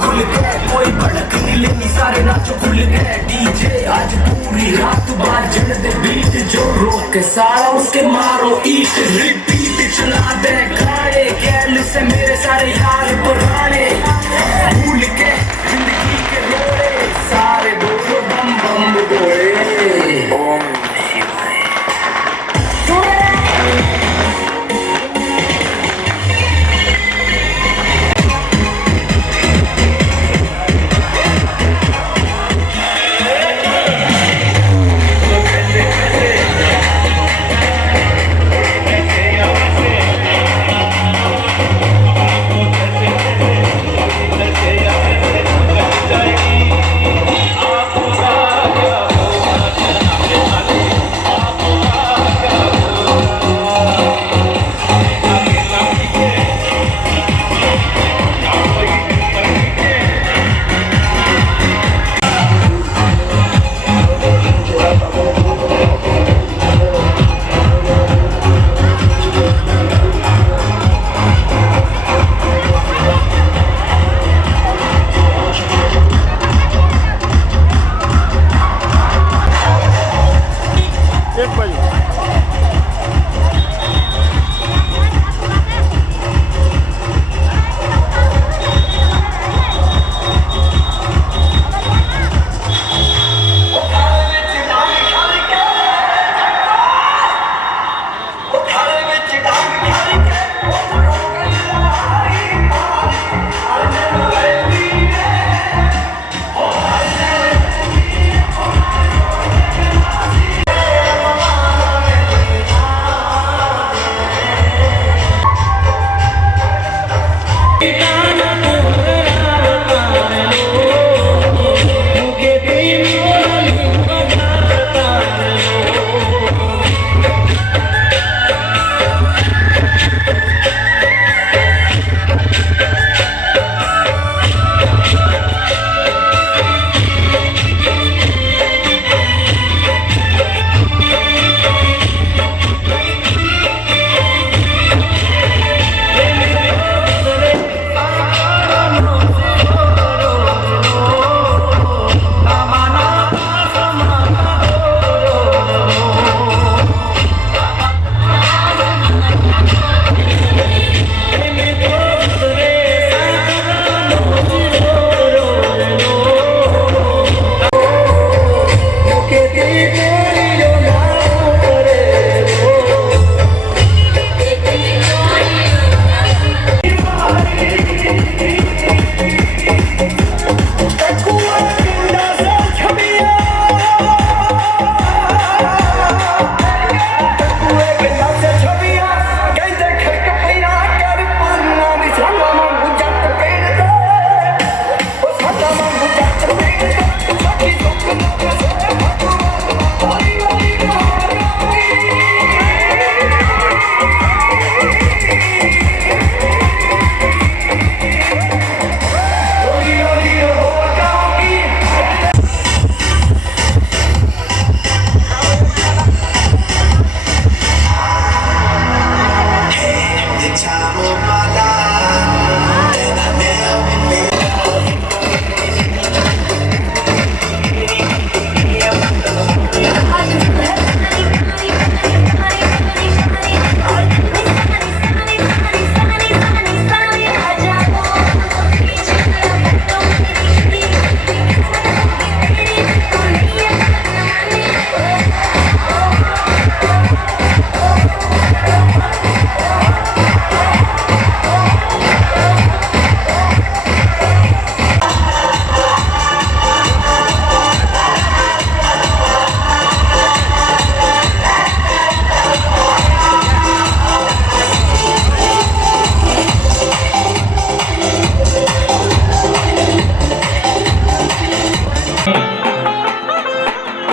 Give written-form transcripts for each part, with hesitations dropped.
खुल के, कोई भड़क नहीं लेनी, सारे नाचो खुल के। डीजे आज पूरी रात बाजन दे बीट, जो रोक सारा उसके मारो ईट। रिपीट चला दे गाने, गैल से मेरे सारे यार पुराने, भूल के जिंदगी के रोड़े, सारे बोलो बम बम बोले। ओम शिवाय।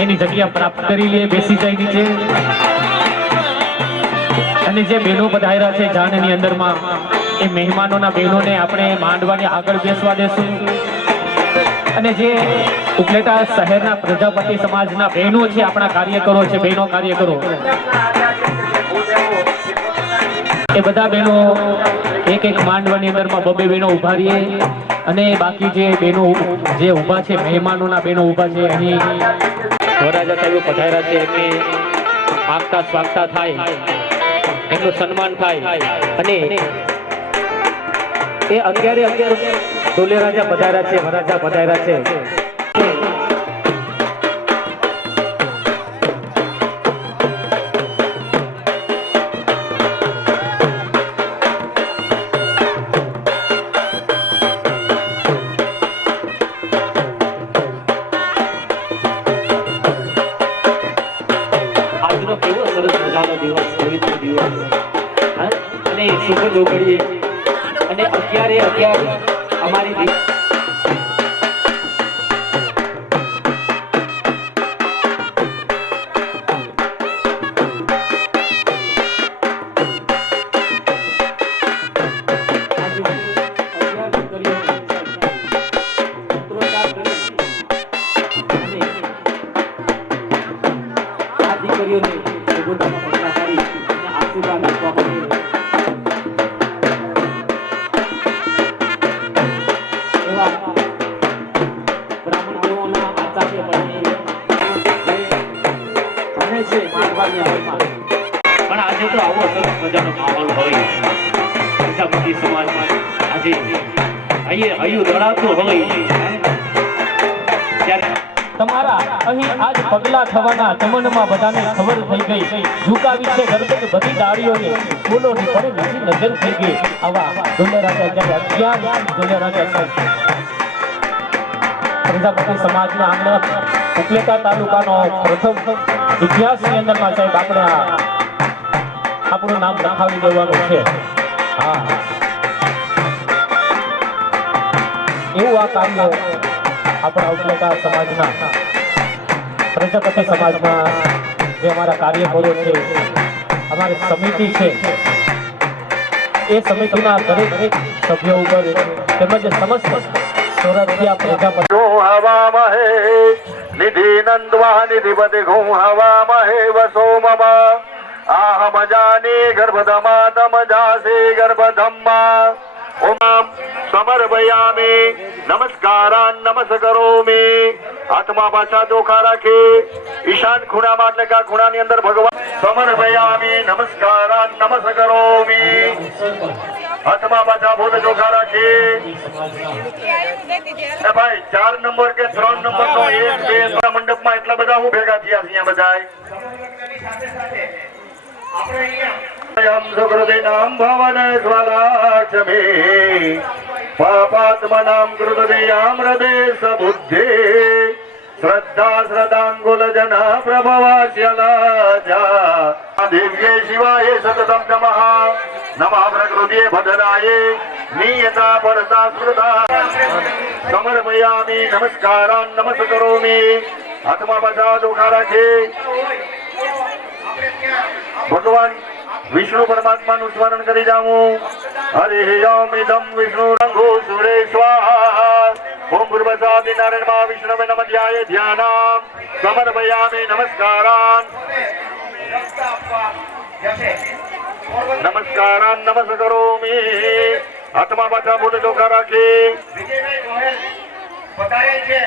એની જગ્યા પ્રાપ્ત કરી લે, બેસી જાય નીચે. અને જે બહેનો પધાર્યા છે જાનની અંદરમાં, એ મહેમાનોના બહેનોને આપણે માંડવાની આગળ બેસવા દેશું. અને જે ઉપલેટા શહેરના પ્રજાપતિ સમાજના બહેનો છે, આપણા કાર્યકરો છે, બહેનો કાર્યકરો, એ બધા બહેનો એક એક માંડવાની અંદરમાં બબે બહેનો ઊભા રહીએ અને બાકી જે બહેનો જે ઊભા છે મહેમાનોના બહેનો ઊભા છે અહીં વરરાજા સાહેબ પધાર્યા છે એમને આગતા સ્વાગતા થાય એમનું સન્માન થાય અને એ 11 ડોલે રાજા પધાર્યા છે વરરાજા પધાર્યા છે આજનો કેવો સરસ મજાનો દિવસ પવિત્ર દિવસ અને શુભ જોગડીએ અને 11 અમારી પણ આજે તો આવો સરસ મજાનો માહોલ હોય પ્રજાપતિ સમાજમાં આજે હૈયું દોડાતું હોય ત્યારે તમારા અહીં આજ પગલા થવાના ચમનમાં બધાને ખબર થઈ ગઈ ઝુકાવી છે ગરબત બધી ડાળીઓને ફૂલોની પડે બીજી નજર થઈ ગઈ આવા ડોલે રાજા જ્યારે 11 ડોલે રાજા સાહેબ પ્રજાપતિ સમાજના આંગણે ઉપલેટા તાલુકાનો પ્રથમ ઇતિહાસની અંદરમાં સાહેબ આપણે આપણું નામ લખાવી દેવાનું છે હા એવું આ કાર્ય આપણા ઉપલેટા સમાજના પ્રજાપતિ સમાજમાં જે અમારા કાર્યકરો છે અમારી સમિતિ છે એ સમિતિના દરેક સભ્યો ઉપર તેમજ સમસ્ત સોરઠિયા પ્રજાપતિ હવામહે નિધિ નંદવા નિધિપતિ ઘું હવામહે વસો મમ આહમ જાની ગર્ભધમા તમ જાસી ગર્ભધમ્મા ઓમ સમર્પયામિ નમસ્કારાન નમસ્કરોમિ હાથમાં પાછા ચોખા રાખી ઈશાન ખૂણામાં એટલે કે આ ખૂણાની અંદર ભગવાન સમર્પયામિ નમસ્કારાન નમસ્કરોમિ હાથમાં પાછા ભૂત ચોખા રાખી ભાઈ 4 નંબર કે 3 નંબર નો 1 2 મંડપમાં એટલા બધા હું ભેગા થયા છીએ બધાય સુકૃતિનામ ભવન સ્વલાક્ષમી પાપાત્મનામ કૃતદેયામ હૃદય બુદ્ધિ શ્રદ્ધા શ્રદ્ધાંગુલ જના પ્રભવાસ્યલાજા દિવ્યે શિવાય સતતમ નમઃ નમઃ પ્રકૃતિએ ભદ્રાય નિયતા પરતા સ્મૃતા સમર્પયામિ નમસ્કારાન નમસ્કરોમિ હાથમાં પાછા ચોખા રાખી ભગવાન વિષ્ણુ પરમાત્માનું સ્મરણ કરી જાઉં હરિ ઓમ ઇદમ વિષ્ણુ રંગો સુરે સ્વાહા ઓમ પૂર્વસાદી નારાયણ મા વિષ્ણવે નમઃ ધ્યાય ધ્યાનામ સમર્પયામિ નમસ્કારાન નમસ્કારાન નમસ્કરોમિ હાથમાં પાછા ભૂત ચોખા રાખી પધારે છે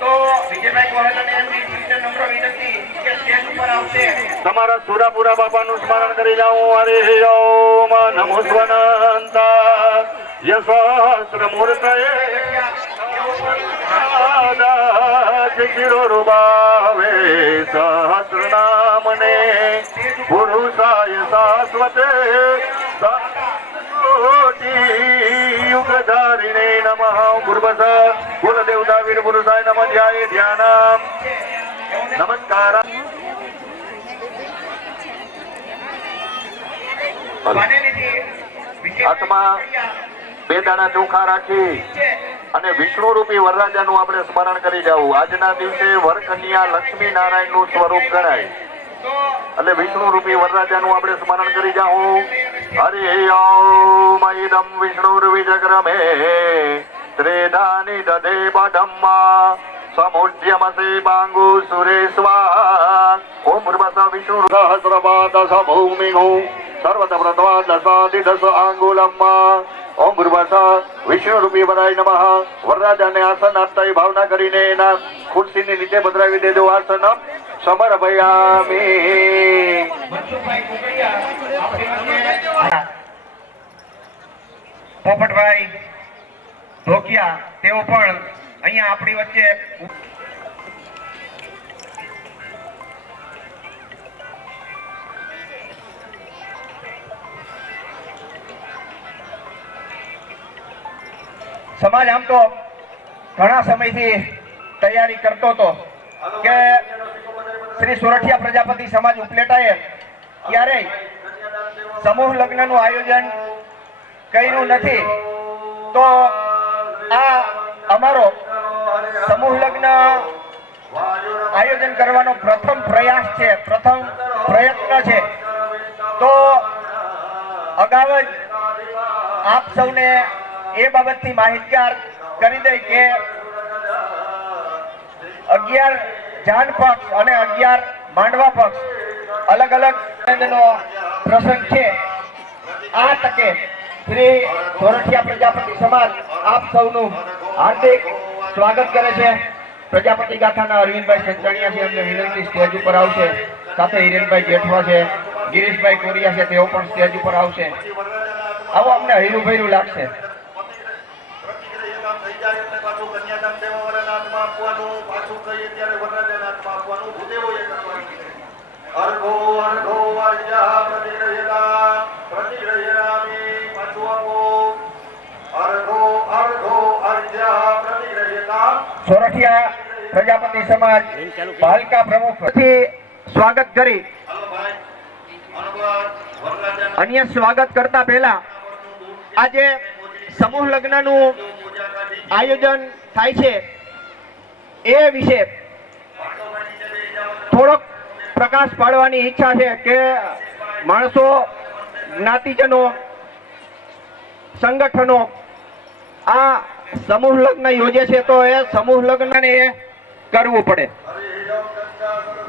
તો વિજયભાઈ ગોહેલ અને એમની નમ્ર વિનંતી કે સ્ટેજ ઉપર આવશે તમારા સુરાપુરા બાપાનું સ્મરણ કરી જાઉં હરે ઓમ નમો સ્વનંતા યસહસ્ર મૂર્તયે શિરોરુભાવે સહસ્ર નામને પુરુષાય શાશ્વતે યુગધારિણે નમઃ ગુરુબસ કુલદેવતા વીર પુરુષાય નમઃ ધ્યાય ધ્યાનમ નમસ્કાર હાથમાં 2 દાણા ચોખા રાખી અને વિષ્ણુ રૂપી વરરાજાનું આપણે સ્મરણ કરી જવું આજના દિવસે વરકન્યા લક્ષ્મી નારાયણ નું સ્વરૂપ ગણાય એટલે વિષ્ણુ રૂપી વરરાજાનું આપણે સ્મરણ કરી જાઉં હરિ ઓમ ઇદમ વિષ્ણુર્વિજગ્રમે ત્રેધાની દધે બઢમ્મા સમુદ્યમસે બાંગુ સુરે સ્વાહા ઓમ ભૂર્ભસ્વ વિષ્ણુ સહસ્રપાદ ભૂમિ સર્વતઃ પ્રથમા દશાધિ દશ આંગુલમ ઓમ ભૂર્ભુવઃ વિષ્ણુ રૂપી વરાય નમઃ. વરરાજાને આસન આપતા એ ભાવના કરીને એના ખુરશીની નીચે પધરાવી દેજો. આસન સમર્પયામિ. મનસુખભાઈ કુકડિયા આપણી વચ્ચે પોપટભાઈ ધોકિયા તેઓ પણ અહીંયા આપણી વચ્ચે સમાજ આમ તો ઘણા સમયથી તૈયારી કરતો હતો કે શ્રી સોરઠિયા પ્રજાપતિ સમાજ ઉપલેટાએ ક્યારેય સમૂહ લગ્નનું આયોજન કર્યું નથી. તો આ અમારો સમૂહ લગ્ન આયોજન કરવાનો પ્રથમ પ્રયાસ છે, પ્રથમ પ્રયત્ન છે. તો અગાઉ જ આપ સૌને એ બાબતથી માહિતગાર કરી દઈ કે 11 જાન પક્ષ અને 11 માંડવા પક્ષ અલગ અલગ નો પ્રસંગ છે. આ તકે શ્રી સોરઠિયા પ્રજાપતિ સમાજ આપ સૌનું હાર્દિક સ્વાગત કરે છે. પ્રજાપતિ ગાથાના અરવિંદભાઈ સંચાણિયા છે, અમને વિનંતી સ્ટેજ ઉપર આવશે. સાથે હિરેનભાઈ જેઠવા છે, ગિરીશભાઈ કોરિયા છે, તેઓ પણ સ્ટેજ ઉપર આવશે. આવો અમને હૈરું ભૈરું લાગશે. અર્ઘો અર્ઘો અર્જ્યા પ્રતિગ્રહ્યતા પ્રતિગ્રહ્યામિ. પાછું આપો. અર્ઘો અર્ઘો અર્જ્યા પ્રતિગ્રહ્યતા. સોરઠિયા પ્રજાપતિ સમાજ પાલિકા પ્રમુખથી સ્વાગત કરી અન્ય સ્વાગત કરતા પહેલા આજે સમૂહ લગ્નનું આયોજન થાય છે એ વિશે થોડોક પ્રકાશ પાડવાની ઈચ્છા છે કે માણસો, જ્ઞાતિજનો, સંગઠનો આ સમૂહ લગ્ન યોજે છે તો એ સમૂહ લગ્નને કરવું પડે.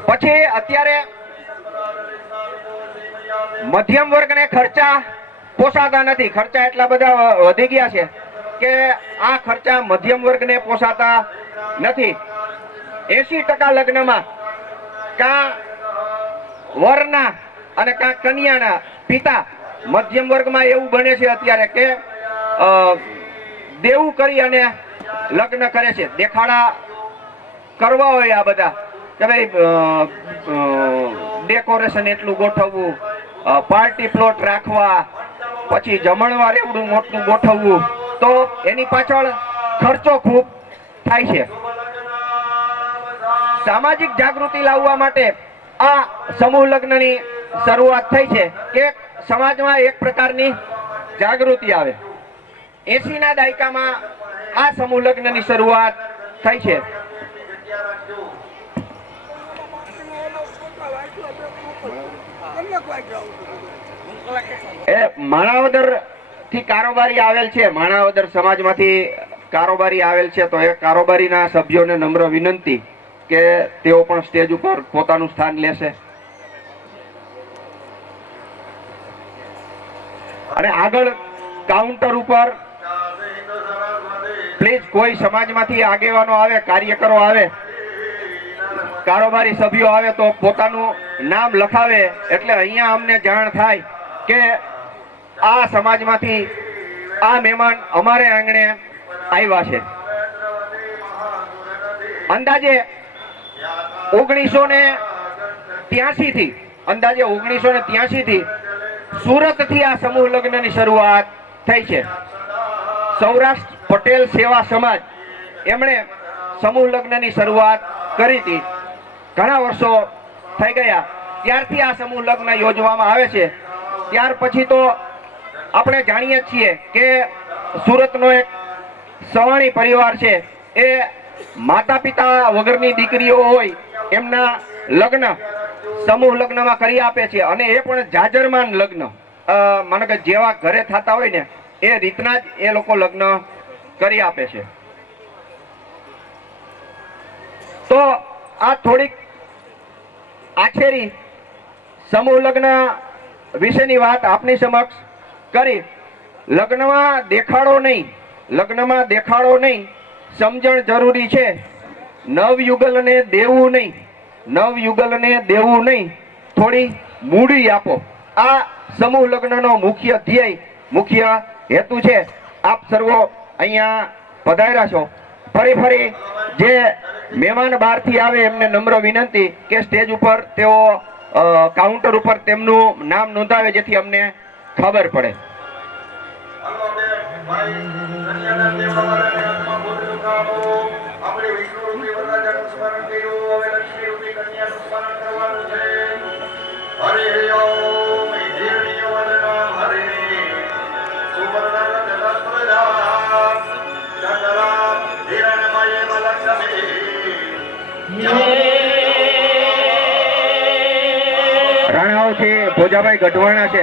પછી અત્યારે મધ્યમ વર્ગને ખર્ચા પોસાતા નથી. ખર્ચા એટલા બધા વધી ગયા છે કે આ ખર્ચા મધ્યમ વર્ગને પોસાતા નથી. 80% લગ્નમાં કાં વરના અને કાં કન્યાના પિતા મધ્યમ વર્ગમાં એવું બને છે અત્યારે કે દેવું કરી અને લગ્ન કરે છે. દેખાડા કરવા હોય આ બધા કે ભાઈ ડેકોરેશન એટલું ગોઠવવું, પાર્ટી પ્લોટ રાખવા, પછી જમણવાર એવડું મોટું ગોઠવવું, તો એની પાછળ ખર્ચો ખૂબ થાય છે. સામાજિક જાગૃતિ લાવવા માટે આ સમૂહ લગ્નની શરૂઆત થઈ છે કે સમાજમાં એક પ્રકારની જાગૃતિ આવે. 80ના દાયકામાં આ સમૂહ લગ્નની શરૂઆત થઈ છે. એ માણાવદર થી કારોબારી આવેલ છે, માણાવદર સમાજમાંથી કારોબારી આવેલ છે. તો એ કારોબારીના સભ્યોને નમ્ર વિનંતી કે તેઓ પણ સ્ટેજ ઉપર પોતાનું સ્થાન લેશે. અને આગળ કાઉન્ટર ઉપર પ્લીઝ કોઈ સમાજમાંથી આગેવાનો આવે, કાર્યકરો આવે, કારોબારી સભ્યો આવે તો પોતાનું નામ લખાવે એટલે અહીંયા અમને જાણ થાય કે આ સમાજમાંથી આ મહેમાન અમારે આંગણે આવ્યા છે. અંદાજે 1983 થી સુરત થી આ સમૂહ લગ્નની શરૂઆત થઈ છે. સૌરાષ્ટ્ર પટેલ સેવા સમાજ એમણે સમૂહ લગ્નની શરૂઆત કરી હતી. ઘણા વર્ષો થઈ ગયા ત્યારથી આ સમૂહ લગ્ન યોજવામાં આવે છે. ત્યાર પછી તો આપણે જાણીએ છીએ કે સુરતનો એક સવાણી પરિવાર છે, એ માતા પિતા વગરની દીકરીઓ હોય એમના લગ્ન સમૂહ લગ્નમાં કરી આપે છે. અને એ પણ જાજરમાન લગ્ન, માનો કે જેવા ઘરે થતા હોય ને એ રીતના જ એ લોકો લગ્ન કરી આપે છે. તો આ થોડીક આછેરી સમૂહ લગ્ન વિશેની વાત આપની સમક્ષ કરી. લગ્નમાં દેખાડો નહીં, સમજણ જરૂરી છે. નવયુગલને દેવું નહીં, થોડી મૂડી આપો. આ સમૂહ લગ્નનો મુખ્ય હેતુ છે. આપ સર્વો અહીંયા પધાર્યા છો. ફરી જે મહેમાન બહારથી આવે એમને નમ્ર વિનંતી કે સ્ટેજ ઉપર તેઓ કાઉન્ટર ઉપર તેમનું નામ નોંધાવે, જેથી અમને ખબર પડે. રાણાઓ છે ભોજાભાઈ ગઢવાણા છે.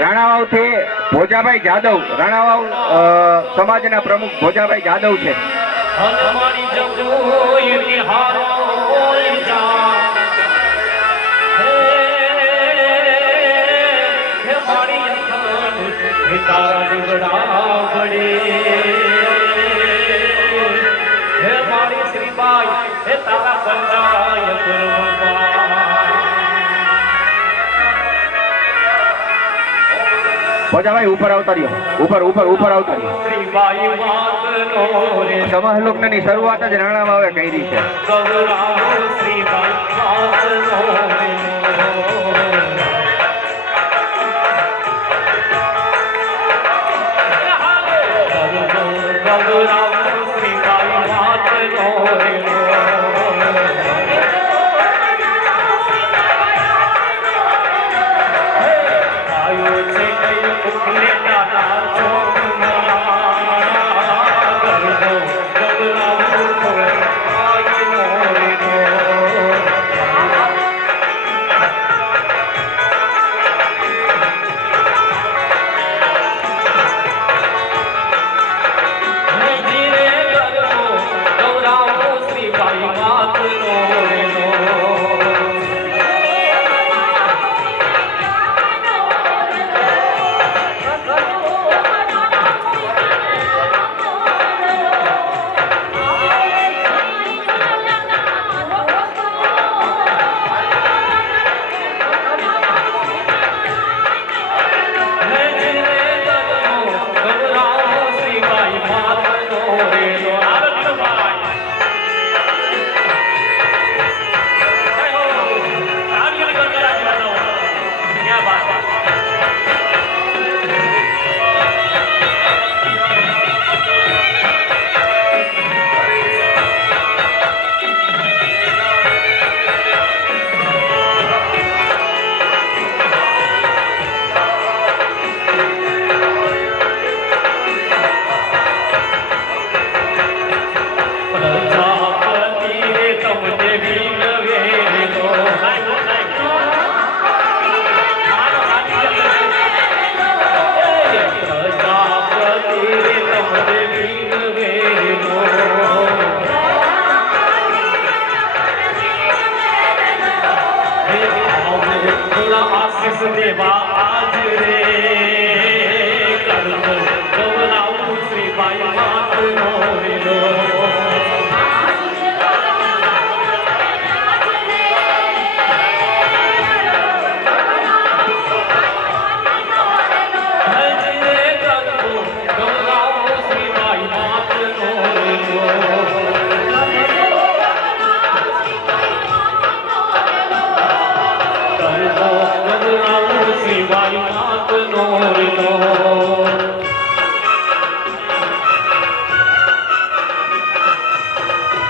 રાણાવાવ છે ભોજાભાઈ જાદવ. રાણાવાવ સમાજના પ્રમુખ ભોજાભાઈ જાદવ છે. ભોજાભાઈ ઉપર આવતા રહ્યો. ઉપર આવતા રહ્યો. સમૂહ લગ્નની શરૂઆત જ રાણાવાવે કરી છે.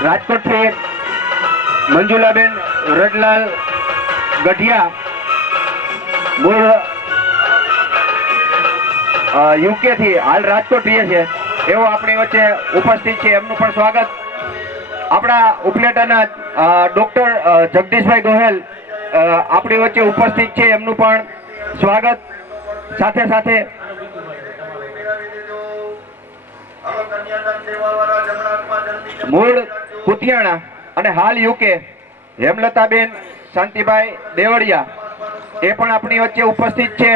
રાજકોટ થી મંજુલાબેન રડલાલ ગઢિયા મૂળ યુકે થી હાલ રાજકોટ રહે છે, એવો આપણી વચ્ચે ઉપસ્થિત છે. એમનું પણ સ્વાગત. આપણા ઉપલેટાના ડોક્ટર જગદીશભાઈ ગોહેલ આપણી વચ્ચે ઉપસ્થિત છે, એમનું પણ સ્વાગત. સાથે મૂળ કુતિયાણા અને હાલ યુકે હેમલતાબેન શાંતિભાઈ દેવળિયા એ પણ આપણી વચ્ચે ઉપસ્થિત છે.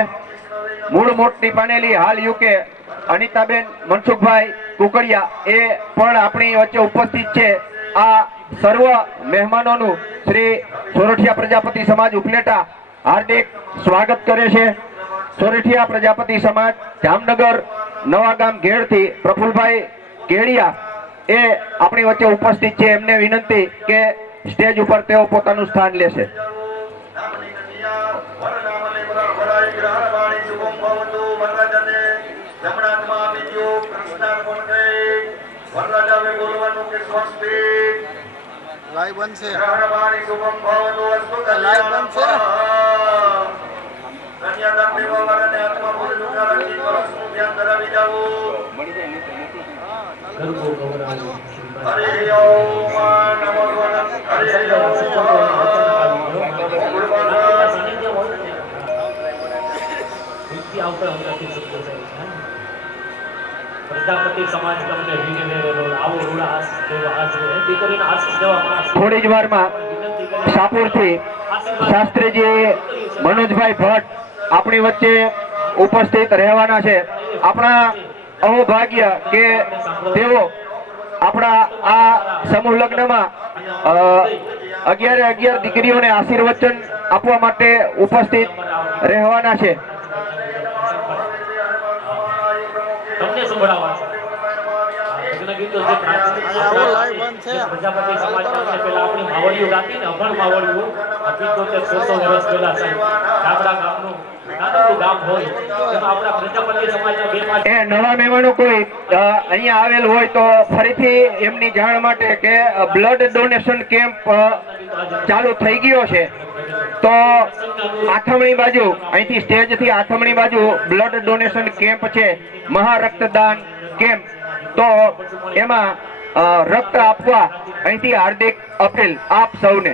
મૂળ મોટની પાનેલી હાલ યુકે અનિતાબેન મનસુખભાઈ કુકડિયા એ પણ આપણી વચ્ચે ઉપસ્થિત છે. આ સર્વ મહેમાનોનું શ્રી સોરઠિયા પ્રજાપતિ સમાજ ઉપલેટા હાર્દિક સ્વાગત કરે છે. સોરઠિયા પ્રજાપતિ સમાજ જામનગર નવા ગામ ઘેડથી પ્રફુલભાઈ કેડિયા એ આપણી વચ્ચે ઉપસ્થિત છે. એમને વિનંતી કે સ્ટેજ ઉપર તેઓ પોતાનું સ્થાન લેશે. લાઈવ બનશે લાઈવ બનશે પ્રજાપતિ સમાજ તમને આવો દીકરીના આશીષ દેવા થોડી જ વારમાં શાહપુરથી શાસ્ત્રીજી મનોજભાઈ ભટ્ટ આપણી વચ્ચે ઉપસ્થિત રહેવાના છે. આપણા અહોભાગ્ય કે તેઓ આપણા આ સમૂહ લગ્નમાં 11 દીકરીઓને આશીર્વચન આપવા માટે ઉપસ્થિત રહેવાના છે. તમને સંભળાવવા છે ગીતો જે પ્રજાપતિ સમાજ પહેલા આપણી માવડીઓ ગાતી ને અભણ માવડીઓ 75-100 વર્ષ પહેલા સાહેબ ગામડા ગામનું નાનકડું ગામ હોય એમાં આપણા પ્રજાપતિ સમાજના બે એ નવા મહેમાનો કોઈ અહીંયા આવેલ હોય તો ફરીથી એમની જાણ માટે કે બ્લડ ડોનેશન કેમ્પ ચાલુ થઈ ગયો છે. તો આથમણી બાજુ અહીંથી સ્ટેજથી આથમણી બાજુ બ્લડ ડોનેશન કેમ્પ છે, મહા રક્તદાન કેમ્પ. તો એમાં રક્ત આપવા અહીંથી હાર્દિક અપીલ આપ સૌને.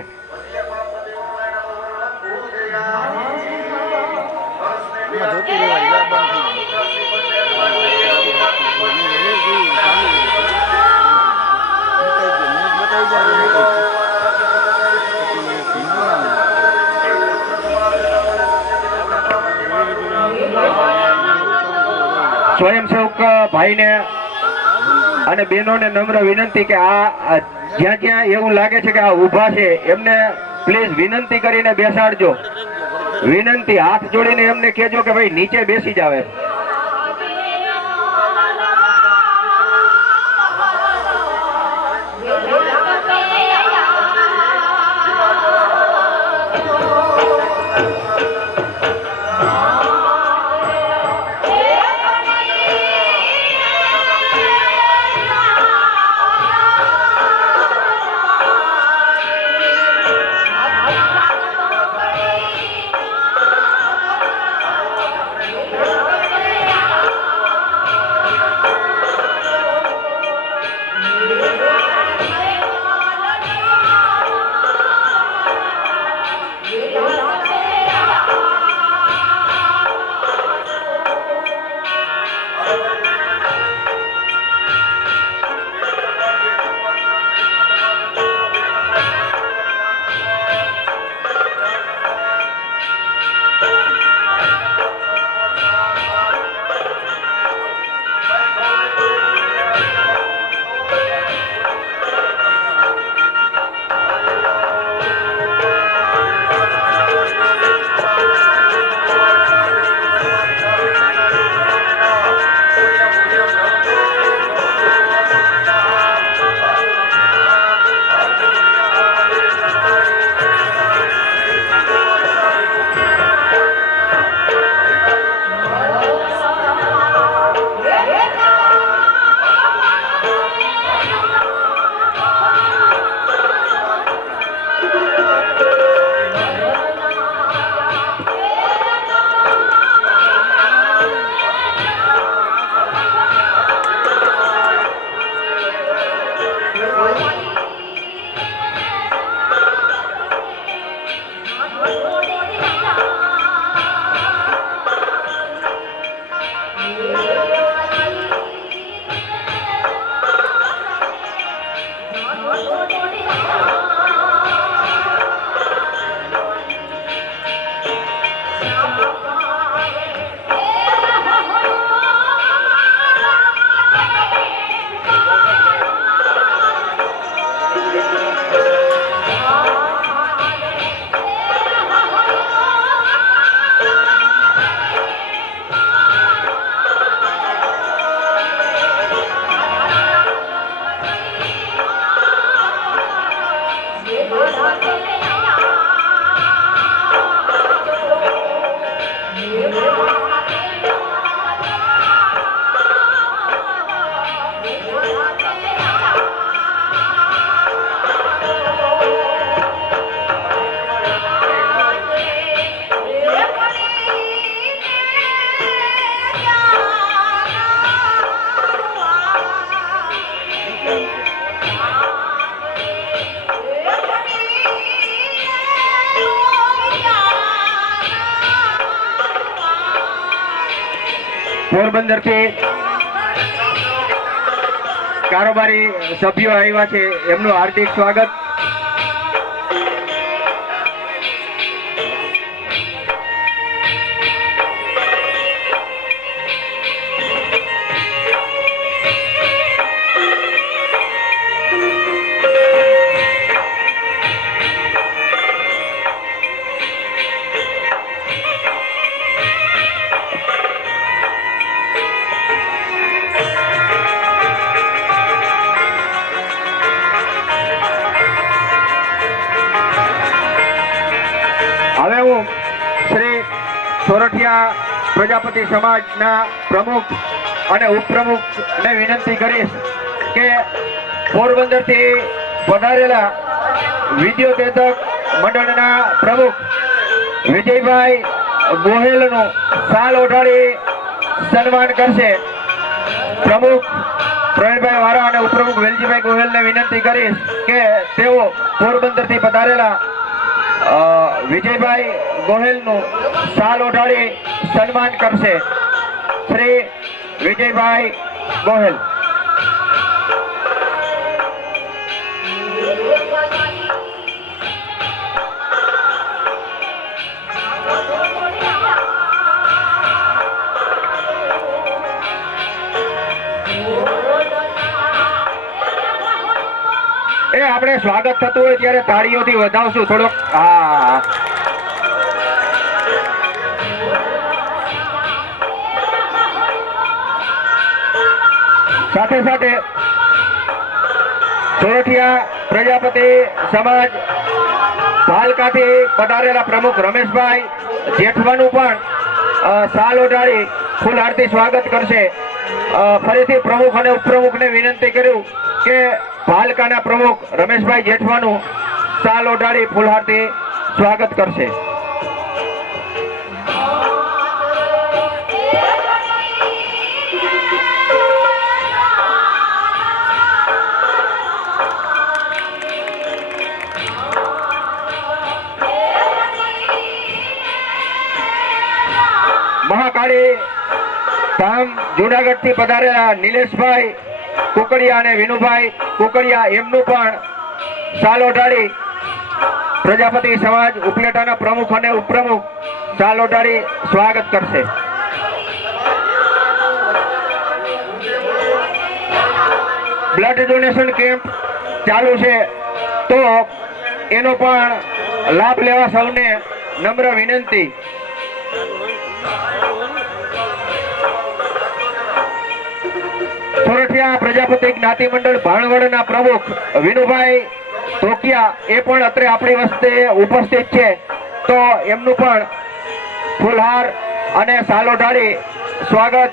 સ્વયંસેવક ભાઈને અને બહેનોને નમ્ર વિનંતી કે આ જ્યાં જ્યાં એવું લાગે છે કે આ ઊભા છે એમને પ્લીઝ વિનંતી કરીને બેસાડજો. વિનંતી હાથ જોડીને એમને કહેજો કે ભાઈ નીચે બેસી જાવે. પોરબંદર થી કારોબારી સભ્યો આવ્યા છે, એમનું હાર્દિક સ્વાગત. હવે હું શ્રી સોરઠિયા પ્રજાપતિ સમાજના પ્રમુખ અને ઉપપ્રમુખને વિનંતી કરીશ કે પોરબંદરથી પધારેલા વિદ્યોતેજક મંડળના પ્રમુખ વિજયભાઈ ગોહેલનું શાલ ઓઢાડી સન્માન કરશે. પ્રમુખ પ્રવીણભાઈ વારા અને ઉપપ્રમુખ વેલજીભાઈ ગોહેલને વિનંતી કરીશ કે તેઓ પોરબંદરથી પધારેલા વિજયભાઈ ગોહેલનું શાલ ઓઢાડી સન્માન કરશે. શ્રી વિજયભાઈ ગોહેલ. આપણે સ્વાગત થતું હોય ત્યારે તાળીઓથી વધાવશું થોડોક. હા, સાથે સાથે સોરઠિયા પ્રજાપતિ સમાજ ભાલકાથી પધારેલા પ્રમુખ રમેશભાઈ જેઠવાનું પણ શાલ ઓઢાડી ફૂલહારથી સ્વાગત કરશે. ફરીથી પ્રમુખ અને ઉપપ્રમુખને વિનંતી કર્યું કે ભાલકાના પ્રમુખ રમેશભાઈ જેઠવાનું શાલ ઓઢાડી ફૂલહારથી સ્વાગત કરશે. મહાકાળી ધામ જુનાગઢ થી પધારેલા નિલેશભાઈ કુકડિયા અને વિનુભાઈ કુકડિયા એમનું પણ શાલ ઓઢાડી પ્રજાપતિ સમાજ ઉપલેટાના પ્રમુખ અને ઉપપ્રમુખ શાલ ઓઢાડી સ્વાગત કરશે. બ્લડ ડોનેશન કેમ્પ ચાલુ છે તો એનો પણ લાભ લેવા સૌને નમ્ર વિનંતી. સોરઠિયા પ્રજાપતિ જ્ઞાતિ મંડળ ભાણવડના પ્રમુખ વિનુભાઈ ધોકિયા એ પણ અત્રે આપણી વચ્ચે ઉપસ્થિત છે તો એમનું પણ ફૂલહાર અને શાલ ઓઢાડી સ્વાગત.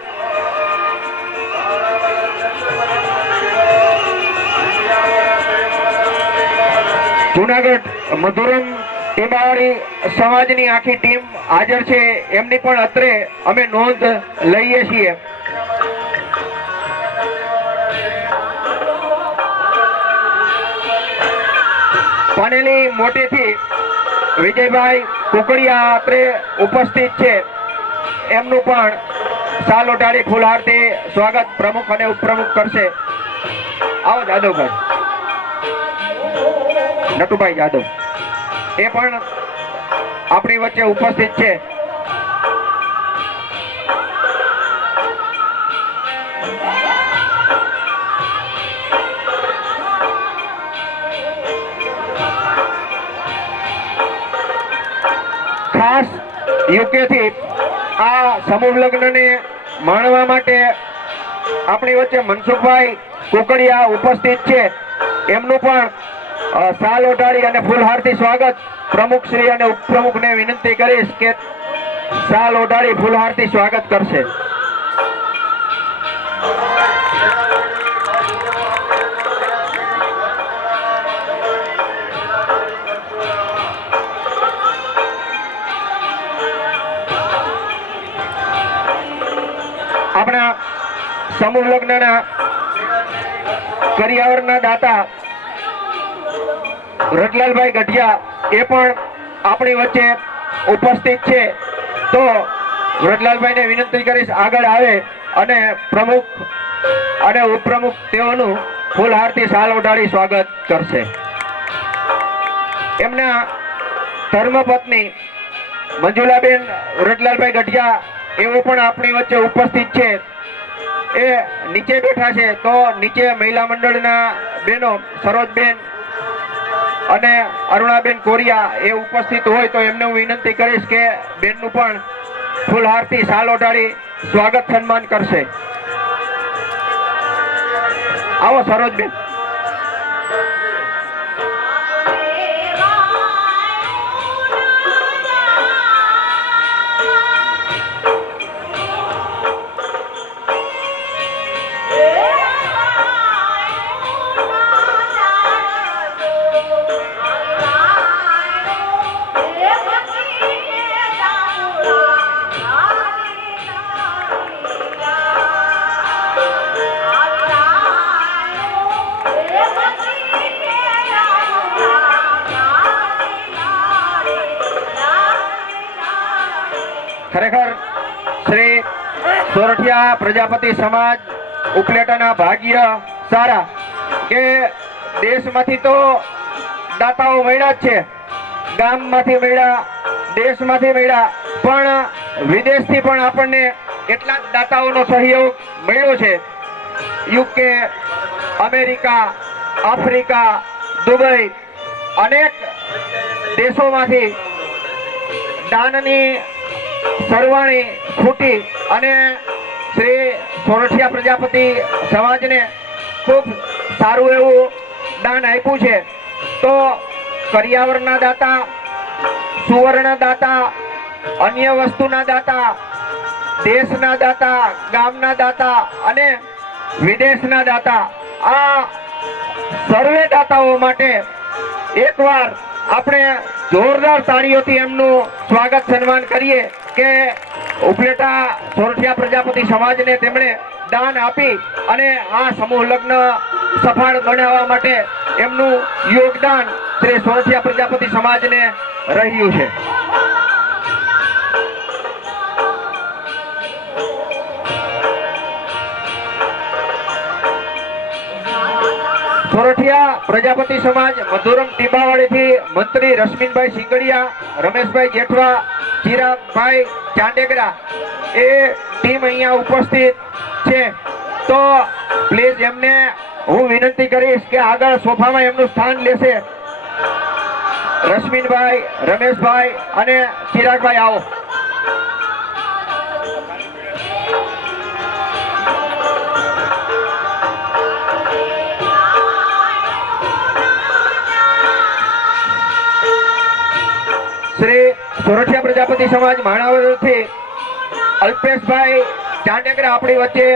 જુનાગઢ મધુરમ ટીમાવાળી સમાજની આખી ટીમ હાજર છે, એમની પણ અત્રે અમે નોંધ લઈએ છીએ. પાનેલી મોટેથી વિજયભાઈ કુકડિયા અત્રે ઉપસ્થિત છે, એમનું પણ શાલ ઓઢાડી ફૂલહારથી સ્વાગત પ્રમુખ અને ઉપપ્રમુખ કરશે. આવો જાદવભાઈ, નટુભાઈ જાદવ એ પણ આપણી વચ્ચે ઉપસ્થિત છે. ખાસ યુકે થી આ સમૂહ લગ્નને માણવા માટે આપણી વચ્ચે મનસુખભાઈ કુકડિયા ઉપસ્થિત છે, એમનું પણ શાલ ઓઢાડી અને ફૂલહારથી સ્વાગત. પ્રમુખ શ્રી અને ઉપપ્રમુખને વિનંતી કરીશ કે શાલ ઓઢાડી ફૂલહારથી સ્વાગત કરશે. આપણા સમૂહ લગ્નના કરિયાવરના દાતા રતલાલભાઈ ગઢિયા એ પણ આપણી વચ્ચે ઉપસ્થિત છે. તો રતલાલભાઈને વિનંતી કરીશ આગળ આવે અને પ્રમુખ અને ઉપપ્રમુખ તેઓનું ફૂલહારથી શાલ ઓઢાડી સ્વાગત કરશે. એમના ધર્મપત્ની મંજુલાબેન રતલાલભાઈ ગઢિયા એવો પણ આપણી વચ્ચે ઉપસ્થિત છે. એ નીચે બેઠા છે. તો નીચે મહિલા મંડળના બહેનો સરોજબેન અને અરુણાબેન કોરિયા એ ઉપસ્થિત હોય તો એમને હું વિનંતી કરીશ કે બેનનું પણ ફૂલહારથી શાલ ઓઢાડી સ્વાગત સન્માન કરશે. આવો સરોજબેન. ખરેખર શ્રી સોરઠિયા પ્રજાપતિ સમાજ ઉપલેટાના ભાગ્ય સારા કે દેશમાંથી તો દાતાઓ મળ્યા જ છે, ગામમાંથી મળ્યા, દેશમાંથી મળ્યા, પણ વિદેશથી પણ આપણને એટલા જ દાતાઓનો સહયોગ મળ્યો છે. યુકે, અમેરિકા, આફ્રિકા, દુબઈ અનેક દેશોમાંથી દાનની સરવાણી છૂટી અને શ્રી સોરઠિયા પ્રજાપતિ સમાજને ખૂબ સારું એવું દાન આપ્યું છે. તો કરિયાવરના દાતા, સુવર્ણ દાતા, અન્ય વસ્તુના દાતા, દેશના દાતા, ગામના દાતા અને વિદેશના દાતા, આ સર્વે દાતાઓ માટે એકવાર આપણે જોરદાર તાળીઓથી એમનું સ્વાગત સન્માન કરીએ કે ઉપલેટા સોરઠિયા પ્રજાપતિ સમાજને તેમણે દાન આપી અને આ સમૂહ લગ્ન સફળ બનાવવા માટે એમનું યોગદાન શ્રી સોરઠિયા પ્રજાપતિ સમાજને રહ્યું છે. સોરઠિયા પ્રજાપતિ સમાજ મધુરમ ટીબાવાડીથી મંત્રી રશ્મિનભાઈ સિંગડિયા, રમેશભાઈ જેઠવા, ચિરાગભાઈ ચાંડેગરા એ ટીમ અહીંયા ઉપસ્થિત છે. તો પ્લીઝ એમને હું વિનંતી કરીશ કે આગળ સોફામાં એમનું સ્થાન લેશે. રશ્મિનભાઈ, રમેશભાઈ અને ચિરાગભાઈ આવો. શ્રી સોરઠિયા પ્રજાપતિ સમાજ માણાવદરથી અલ્પેશભાઈ ચાંડેગરા આપણી વચ્ચે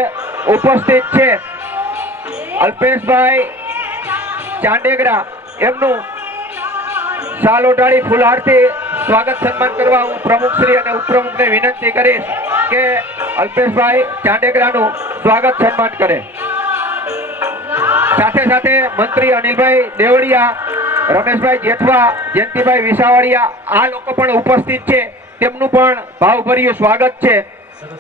ઉપસ્થિત છે. અલ્પેશભાઈ ચાંડેગરા એમનું શાલ ઓઢાડી ફૂલહારથી સ્વાગત સન્માન કરવા હું પ્રમુખશ્રી અને ઉપપ્રમુખને વિનંતી કરીશ કે અલ્પેશભાઈ ચાંડેગરાનું સ્વાગત સન્માન કરે. સાથે સાથે મંત્રી અનિલભાઈ દેવડિયા, રમેશભાઈ જેઠવા, જયંતિભાઈ વિસાવડિયા આ લોકો પણ ઉપસ્થિત છે. તેમનું પણ ભાવભર્યું સ્વાગત છે.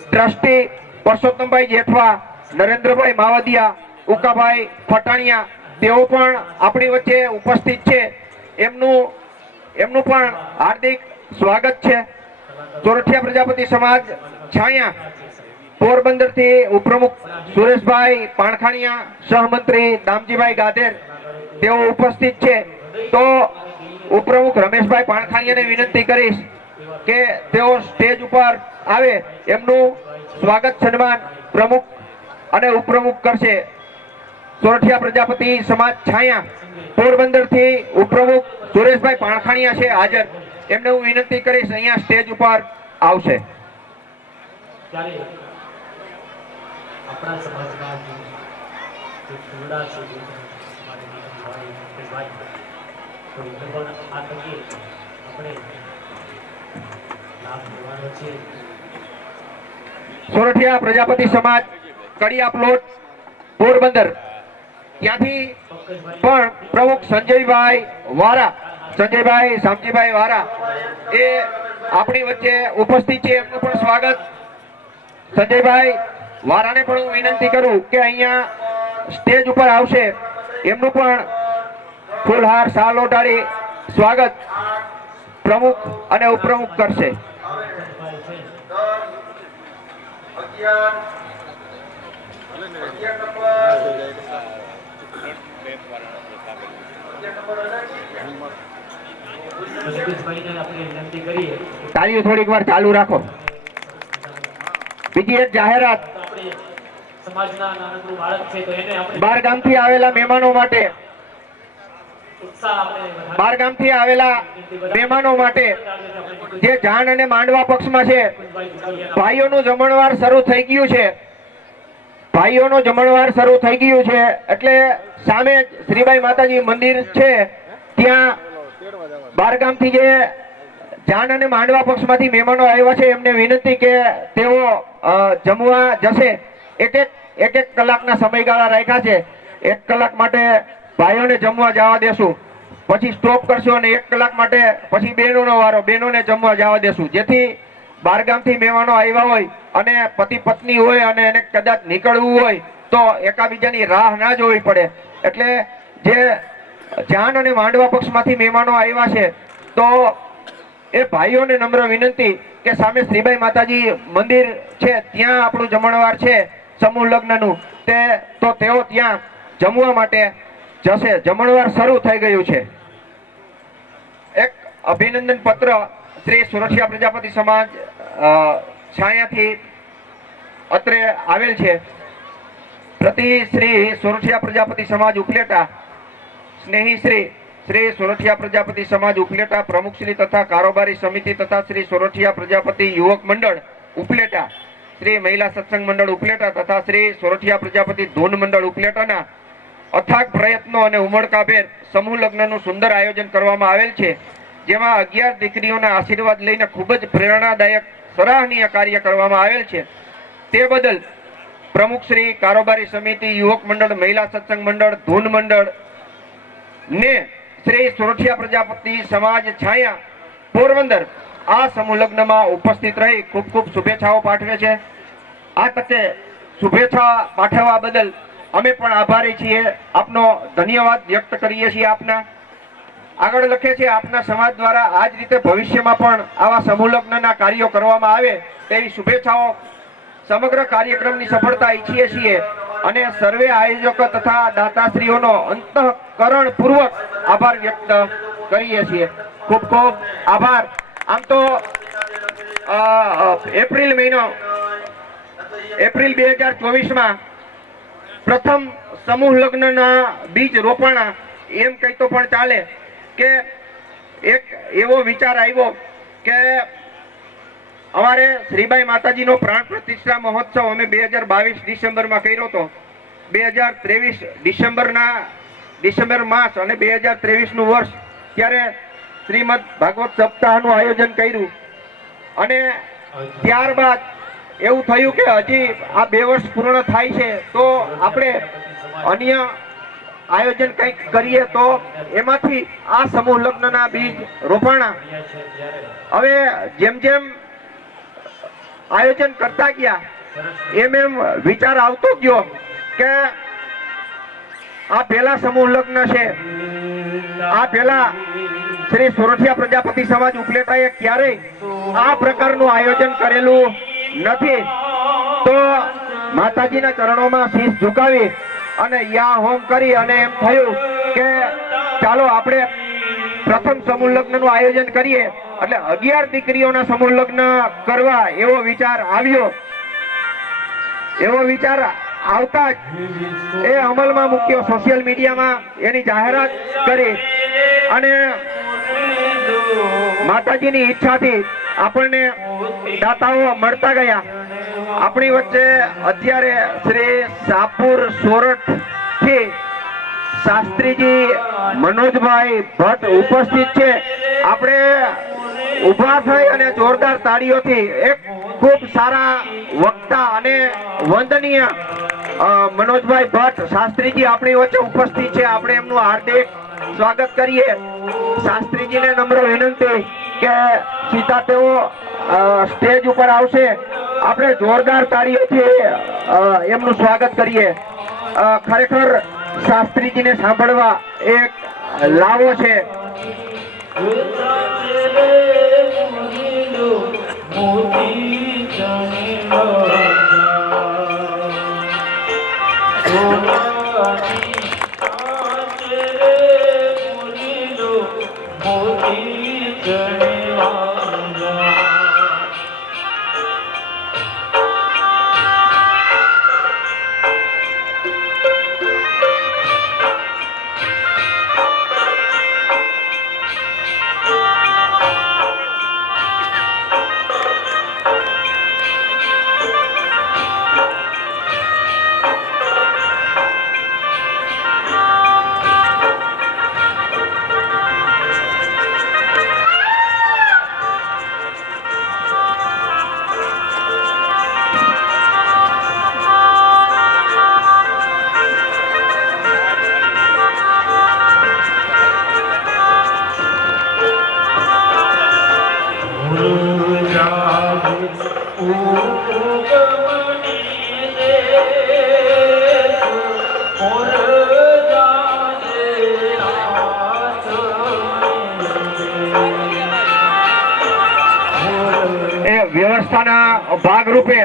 ટ્રસ્ટી પરસોત્તમભાઈ જેઠવા, નરેન્દ્રભાઈ માવદિયા, ઉકાભાઈ ફટાણિયા તેઓ પણ આપણી વચ્ચે ઉપસ્થિત છે. એમનું પણ હાર્દિક સ્વાગત છે. સોરઠિયા પ્રજાપતિ સમાજ છાયા પોરબંદરથી ઉપપ્રમુખ સુરેશભાઈ પાણખાણિયા, સહમંત્રી દામજીભાઈ ગાધેર તેઓ ઉપસ્થિત છે. તો ઉપપ્રમુખ રમેશભાઈ પાણખાણિયાને વિનંતી કરીશ કે તેઓ સ્ટેજ ઉપર આવે, એમનું સ્વાગત સન્માન પ્રમુખ અને ઉપપ્રમુખ કરશે. સોરઠિયા પ્રજાપતિ સમાજ છાયા પોરબંદરથી ઉપપ્રમુખ સુરેશભાઈ પાણખાણિયા છે હાજર, એમને હું વિનંતી કરીશ અહીંયા સ્ટેજ ઉપર આવશે. આપણા સમાજના જે ફૂલડા છે તો એ પણ આ તકે આપણે લાભ લેવાનો છે. સોરઠિયા પ્રજાપતિ સમાજ કડિયા પ્લોટ પોરબંદર ત્યાંથી પણ પ્રમુખ સંજયભાઈ વારા, સંજયભાઈ શામજીભાઈ વારા એ આપણી વચ્ચે ઉપસ્થિત છે. એમનું પણ સ્વાગત. સંજયભાઈ વારાને પણ હું વિનંતી કરું કે અહીંયા સ્ટેજ ઉપર આવશે. એમનું પણ ફૂલહાર શાલ ઓઢાડી સ્વાગત પ્રમુખ અને ઉપપ્રમુખ કરશે. તાળીઓ થોડીક વાર ચાલુ રાખો. બીજી એક જાહેરાત, સમાજના નાનકડું બાળક છે તો એને આપણે બાર ગામથી આવેલા મહેમાનો માટે, ઉત્સાહ આપણે બાર ગામથી આવેલા મહેમાનો માટે જે જાણ અને માંડવા પક્ષમાં છે, ભાઈઓનું જમણવાર શરૂ થઈ ગયું છે. ભાઈઓનું જમણવાર શરૂ થઈ ગયું છે એટલે સામે જ શ્રીબાઈ માતાજી મંદિર છે ત્યાં બારગામથી જે જાણ અને માંડવા પક્ષમાંથી મહેમાનો આવ્યા છે એમને વિનંતી કે તેઓ જમવા જશે. એક કલાકના સમયગાળા રાખ્યા છે. 1 કલાક માટે ભાઈઓને જમવા જવા દેશું, પછી સ્ટોપ કરશું અને 1 કલાક માટે પછી બહેનોનો વારો, બહેનોને જમવા જવા દેશું. જેથી બારગામથી મહેમાનો આવ્યા હોય અને પતિ પત્ની હોય અને એને કદાચ નીકળવું હોય તો એકાબીજાની રાહ ના જોવી પડે. એટલે જે જાન અને માંડવા પક્ષમાંથી મહેમાનો આવ્યા છે તો એ ભાઈઓને નમ્ર વિનંતી કે સામે શ્રીબાઈ માતાજી મંદિર છે ત્યાં આપણું જમણવાર છે સમૂહ લગ્નનું, તો તેઓ ત્યાં જમવા માટે જશે. જમણવાર શરૂ થઈ ગયું છે. એક અભિનંદન પત્ર શ્રી સુરક્ષા પ્રજાપતિ સમાજ છાયાથી અત્રે આવેલ છે. પ્રતિ શ્રી સુરક્ષા પ્રજાપતિ સમાજ ઉપલેટા, સ્નેહી શ્રી સુરક્ષા પ્રજાપતિ સમાજ ઉપલેટા પ્રમુખશ્રી તથા કારોબારી સમિતિ તથા શ્રી સુરક્ષા પ્રજાપતિ યુવક મંડળ ઉપલેટા, શ્રી મહિલા સત્સંગ મંડળ ઉપલેટા તથા શ્રી સુરક્ષા પ્રજાપતિ ધૂન મંડળ ઉપલેટાના અથાગ પ્રયત્નો અને ઉમળકાભેર સમૂહ લગ્નનું સુંદર આયોજન કરવામાં આવેલ છે. જેમાં 11 દીકરીઓના આશીર્વાદ લઈને ખૂબ જ પ્રેરણાદાયક સરાહનીય કાર્ય કરવામાં આવેલ છે. તે બદલ પ્રમુખ શ્રી કારોબારી સમિતિ યુવક મંડળ મહિલા સત્સંગ મંડળ ધૂન મંડળ ને શ્રી સુરક્ષા પ્રજાપતિ સમાજ છાયા પોરબંદર આ સમૂહ લગ્નમાં ઉપસ્થિત રહી ખૂબ ખૂબ શુભેચ્છાઓ પાઠવે છે. આ તકે શુભેચ્છા પાઠવવા બદલ અમે પણ આભારી છીએ. આપનો ધન્યવાદ વ્યક્ત કરીએ છીએ. આપના આગળ લખે છે આપના સમાજ દ્વારા આ જ રીતે ભવિષ્યમાં પણ આવા સમૂહ લગ્નના કાર્યો કરવામાં આવે તેવી શુભેચ્છાઓ. સમગ્ર કાર્યક્રમની સફળતા ઈચ્છીએ છીએ અને સર્વે આયોજકો તથા દાતાશ્રીઓનો અંતઃકરણપૂર્વક આભાર વ્યક્ત કરીએ છીએ. ખૂબ ખૂબ આભાર. આમ તો એપ્રિલ મહિનો, એપ્રિલ 2024માં પ્રથમ સમૂહ લગ્નના બીજ રોપાણા એમ કહી તો પણ ચાલે કે એક એવો વિચાર આવ્યો કે અમારે શ્રીબાઈ માતાજીનો પ્રાણ પ્રતિષ્ઠા મહોત્સવ અમે 2022 ડિસેમ્બરમાં કર્યો હતો. 2023 ડિસેમ્બર માસ અને 2023નું વર્ષ ત્યારે શ્રીમદ ભાગવત સપ્તાહનું આયોજન કર્યું અને ત્યારબાદ એવું થયું કે હજી આ 2 વર્ષ પૂર્ણ થાય છે તો આપણે અન્ય આયોજન કંઈક કરીએ તો એમાંથી આ સમૂહ લગ્નના બીજ રોપાણા. હવે જેમ જેમ આયોજન કરતા ગયા એમ વિચાર આવતો ગયો કે આ પહેલા સમૂહ લગ્ન છે, આ પહેલા શ્રી સુરક્ષા પ્રજાપતિ સમાજ ઉપલેટાએ ક્યારેય આ પ્રકારનું આયોજન કરેલું નથી. તો માતાજીના ચરણોમાં શીશ ઝુકાવી અને યા હોમ કરી અને એમ થયું કે ચાલો આપણે પ્રથમ સમૂહ લગ્નનું આયોજન કરીએ. એટલે 11 દીકરીઓના સમૂહ લગ્ન કરવા એવો વિચાર આવ્યો. એવો વિચાર આવતા જ એ અમલમાં મૂક્યો. સોશિયલ મીડિયામાં એની જાહેરાત કરી અને માતાજીની ઈચ્છાથી આપણને દાતાઓ મળતા ગયા. આપણી વચ્ચે અત્યારે શ્રી સાપુર સોરઠ થી શાસ્ત્રીજી મનોજભાઈ ભટ્ટ ઉપસ્થિત છે. આપણે ઉભા થઈ અને જોરદાર તાળીઓથી એક ખૂબ સારા વક્તા અને વંદનીય મનોજભાઈ ભટ્ટ શાસ્ત્રીજી આપણી વચ્ચે ઉપસ્થિત છે. આપણે એમનું હાર્દિક સ્વાગત કરીએ. શાસ્ત્રીજીને નમ્ર વિનંતી કે સીધા તેઓ સ્ટેજ ઉપર આવશે. આપણે જોરદાર તાળીઓથી એમનું સ્વાગત કરીએ. ખરેખર શાસ્ત્રીજીને સાંભળવા એક લાવો છે. વ્યવસ્થાના ભાગરૂપે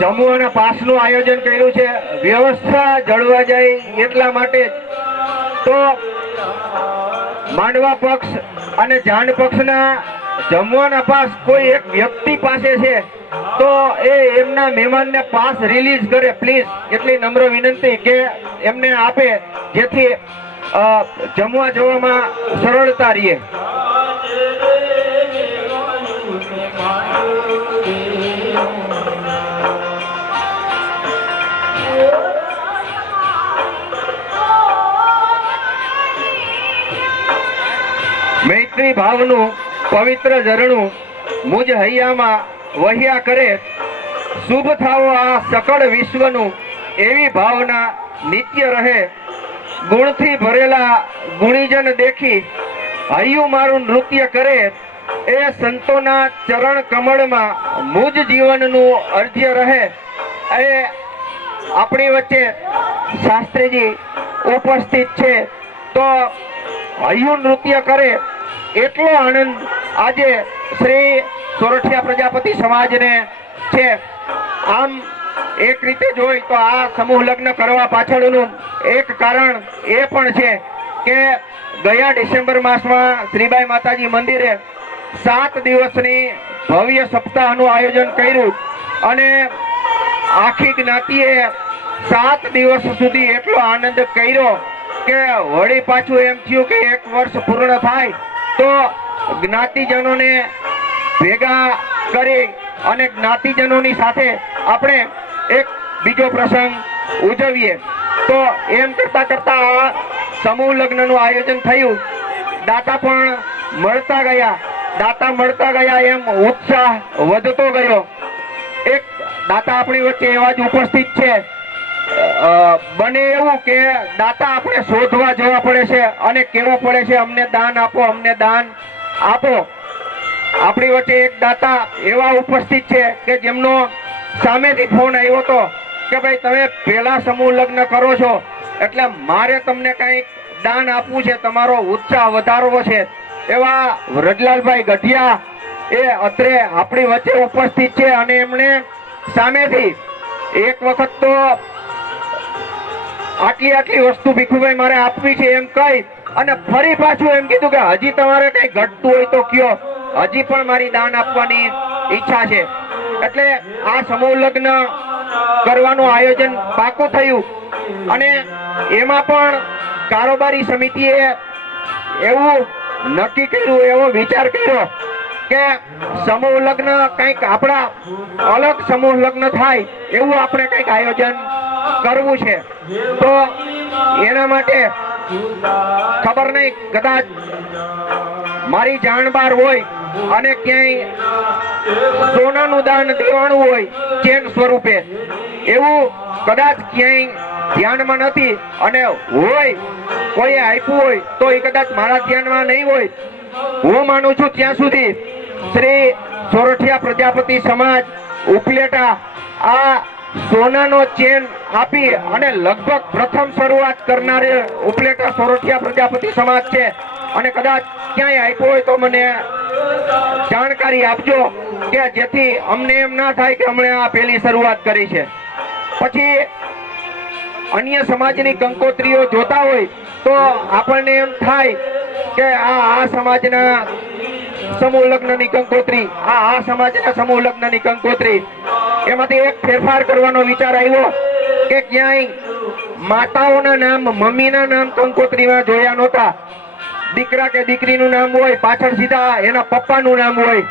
જમ્મુ અને પાસનું આયોજન કર્યું છે. વ્યવસ્થા જળવા જાય એટલા માટે તો માંડવા પક્ષ અને જાન પક્ષના જમ્મુ અને પાસ કોઈ એક વ્યક્તિ પાસે છે તો એ એમના મહેમાનને પાસ રિલીઝ કરે પ્લીઝ. એટલી નમ્ર વિનંતી કે એમને આપે જેથી જમવા જવામાં સરળતા રહે. મૈત્રી ભાવનું પવિત્ર ઝરણું મુજ હૈયામાં વહ્યા કરે. શુભ થાવો આ સકળ વિશ્વનું એવી ભાવના નિત્ય રહે. ગુણથી ભરેલા ગુણીજન દેખી હૈયું મારું નૃત્ય કરે. એ સંતોના ચરણ કમળમાં મુજ જીવનનું અર્ધ્ય રહે. એ આપણી વચ્ચે શાસ્ત્રીજી ઉપસ્થિત છે તો હૈયું નૃત્ય કરે એટલો આનંદ આજે શ્રી સોરઠિયા પ્રજાપતિ સમાજને છે. આમ એક રીતે જોઈ તો આ સમૂહ લગ્ન કરવા પાછળનું એક કારણ એ પણ છે કે ગયા ડિસેમ્બર માસમાં શ્રીબાઈ માતાજી મંદિરે 7 દિવસની ભવ્ય સપ્તાહનું આયોજન કર્યું અને આખી જ્ઞાતિએ 7 દિવસ સુધી એટલો આનંદ કર્યો કે વળી પાછું એમ થયું કે 1 વર્ષ પૂર્ણ થાય તો જ્ઞાતિજનોને ભેગા કરી અને જ્ઞાતિજનોની સાથે આપણે એક બીજો પ્રસંગ ઉજવીએ. તો એમ કરતા કરતા આ સમૂહ લગ્નનું આયોજન થયું. દાતા પણ મળતા ગયા એમ ઉત્સાહ વધતો ગયો. એક દાતા આપણી વચ્ચે એવા જ ઉપસ્થિત છે. બને એવું કે દાતા આપણે શોધવા જવા પડે છે અને કહેવું પડે છે અમને દાન આપો, અમને દાન આપો. આપણી વચ્ચે એક દાતા એવા ઉપસ્થિત છે કે જેમનો સામેથી ફોન આવ્યો હતો કે ભાઈ તમે પહેલા સમૂહ લગ્ન કરો છો એટલે મારે તમને કંઈક દાન આપવું છે, તમારો ઉત્સાહ વધારવો છે. એવા વ્રજલાલભાઈ ગઢિયા એ અત્રે આપણી વચ્ચે ઉપસ્થિત છે અને એમણે સામેથી એક વખત તો આટલી વસ્તુ ભીખુભાઈ મારે આપવી છે એમ કહી અને ફરી પાછું એમ કીધું કે હજી તમારે કઈ ઘટતું હોય તો કયો, હજી પણ મારી દાન આપવાની ઈચ્છા છે. એટલે આ સમૂહ લગ્ન કરવાનું આયોજન પાકું થયું અને એમાં પણ કારોબારી સમિતિએ એવું નક્કી કર્યું, એવો વિચાર કર્યો કે સમૂહ લગ્ન કંઈક આપણા અલગ સમૂહ લગ્ન થાય એવું આપણે કંઈક આયોજન કરવું છે. તો એના માટે ખબર નહીં કદાચ મારી જાણબાર હોય અને ક્યાંય સોનાનું દાન દેવાનું હોય ચેન સ્વરૂપે એવું કદાચ ક્યાંય ધ્યાનમાં નથી અને હોય કોઈએ આપ્યું હોય તો એ કદાચ મારા ધ્યાનમાં નહીં હોય. હું માનું છું ત્યાં સુધી શ્રી સોરઠિયા પ્રજાપતિ સમાજ ઉપલેટા આ સોનાનો ચેન આપી અને લગભગ પ્રથમ શરૂઆત કરનારે ઉપલેટા સોરઠિયા પ્રજાપતિ સમાજ છે. અને કદાચ ક્યાંય આપ્યો હોય તો મને જાણકારી આપજો કે જેથી અમને એમ ના થાય કે અમને આ પહેલી શરૂઆત કરી છે. પછી અન્ય સમાજની કંકોત્રીઓ જોતા હોય તો આપણને એમ થાય કે આ સમાજના સમૂહ લગ્નની કંકોત્રી, આ સમાજના સમૂહ લગ્નની કંકોત્રી, એમાંથી એક ફેરફાર કરવાનો વિચાર આવ્યો કે ક્યાંય માતાઓના નામ, મમ્મીના નામ કંકોત્રીમાં જોયા નહોતા. દીકરા કે દીકરીનું નામ હોય, પાછળ સીધા એના પપ્પાનું નામ હોય,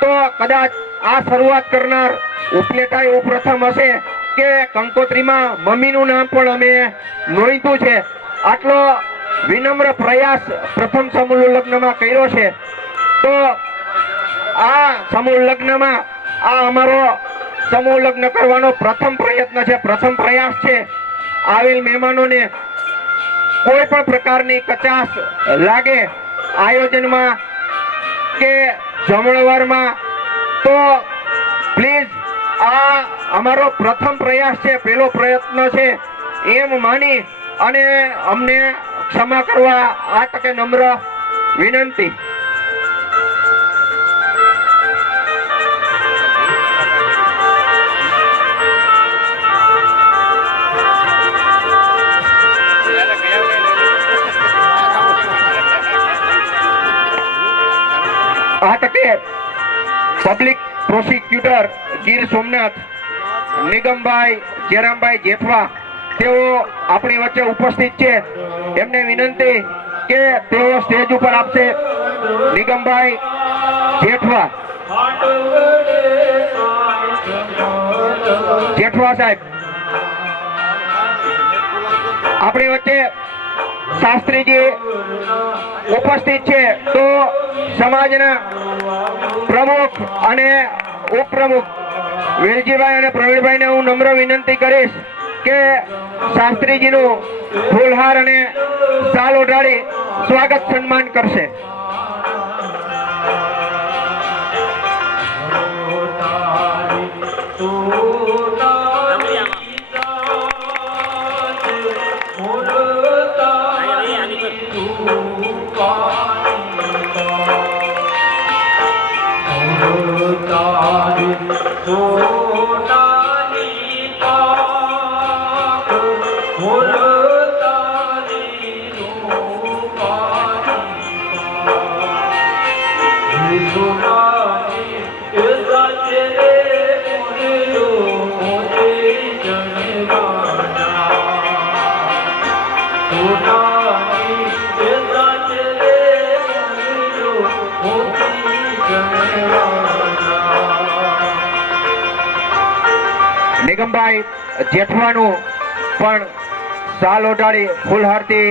તો કદાચ આ શરૂઆત કરનાર ઉપલેટા એવું પ્રથમ હશે કે કંકોત્રીમાં મમ્મીનું નામ પણ અમે નોંધ્યું છે. આટલો વિનમ્ર પ્રયાસ પ્રથમ સમૂહ લગ્નમાં કર્યો છે. તો આ સમૂહ લગ્નમાં આ અમારો સમૂહ લગ્ન કરવાનો પ્રથમ પ્રયત્ન છે, પ્રથમ પ્રયાસ છે. આવેલ મહેમાનોને કોઈ પણ પ્રકારની કચાશ લાગે આયોજનમાં કે જમણવારમાં તો પ્લીઝ આ અમારો પ્રથમ પ્રયાસ છે, પહેલો પ્રયત્ન છે એમ માની અને અમને ક્ષમા કરવા આ તકે નમ્ર વિનંતી. આ તકે પબ્લિક પ્રોસિક્યુટર ગીર સોમનાથ નિગમભાઈ જયરામભાઈ જેઠવા તેઓ આપણી વચ્ચે ઉપસ્થિત છે. એમને વિનંતી કે તેઓ સ્ટેજ ઉપર આપશે. નિગમભાઈ જેઠવા, જેઠવા સાહેબ આપણી વચ્ચે શાસ્ત્રીજી ઉપસ્થિત છે. તો સમાજના પ્રમુખ અને ઉપપ્રમુખ વેલજીભાઈ અને પ્રવીણભાઈને હું નમ્ર વિનંતી કરીશ કે શાસ્ત્રીજીનું ફૂલહાર અને શાલ ઓઢાડી સ્વાગત સન્માન કરશે. નિગમભાઈ જેઠવાનું પણ શાલ ઓઢાડી ફૂલહારથી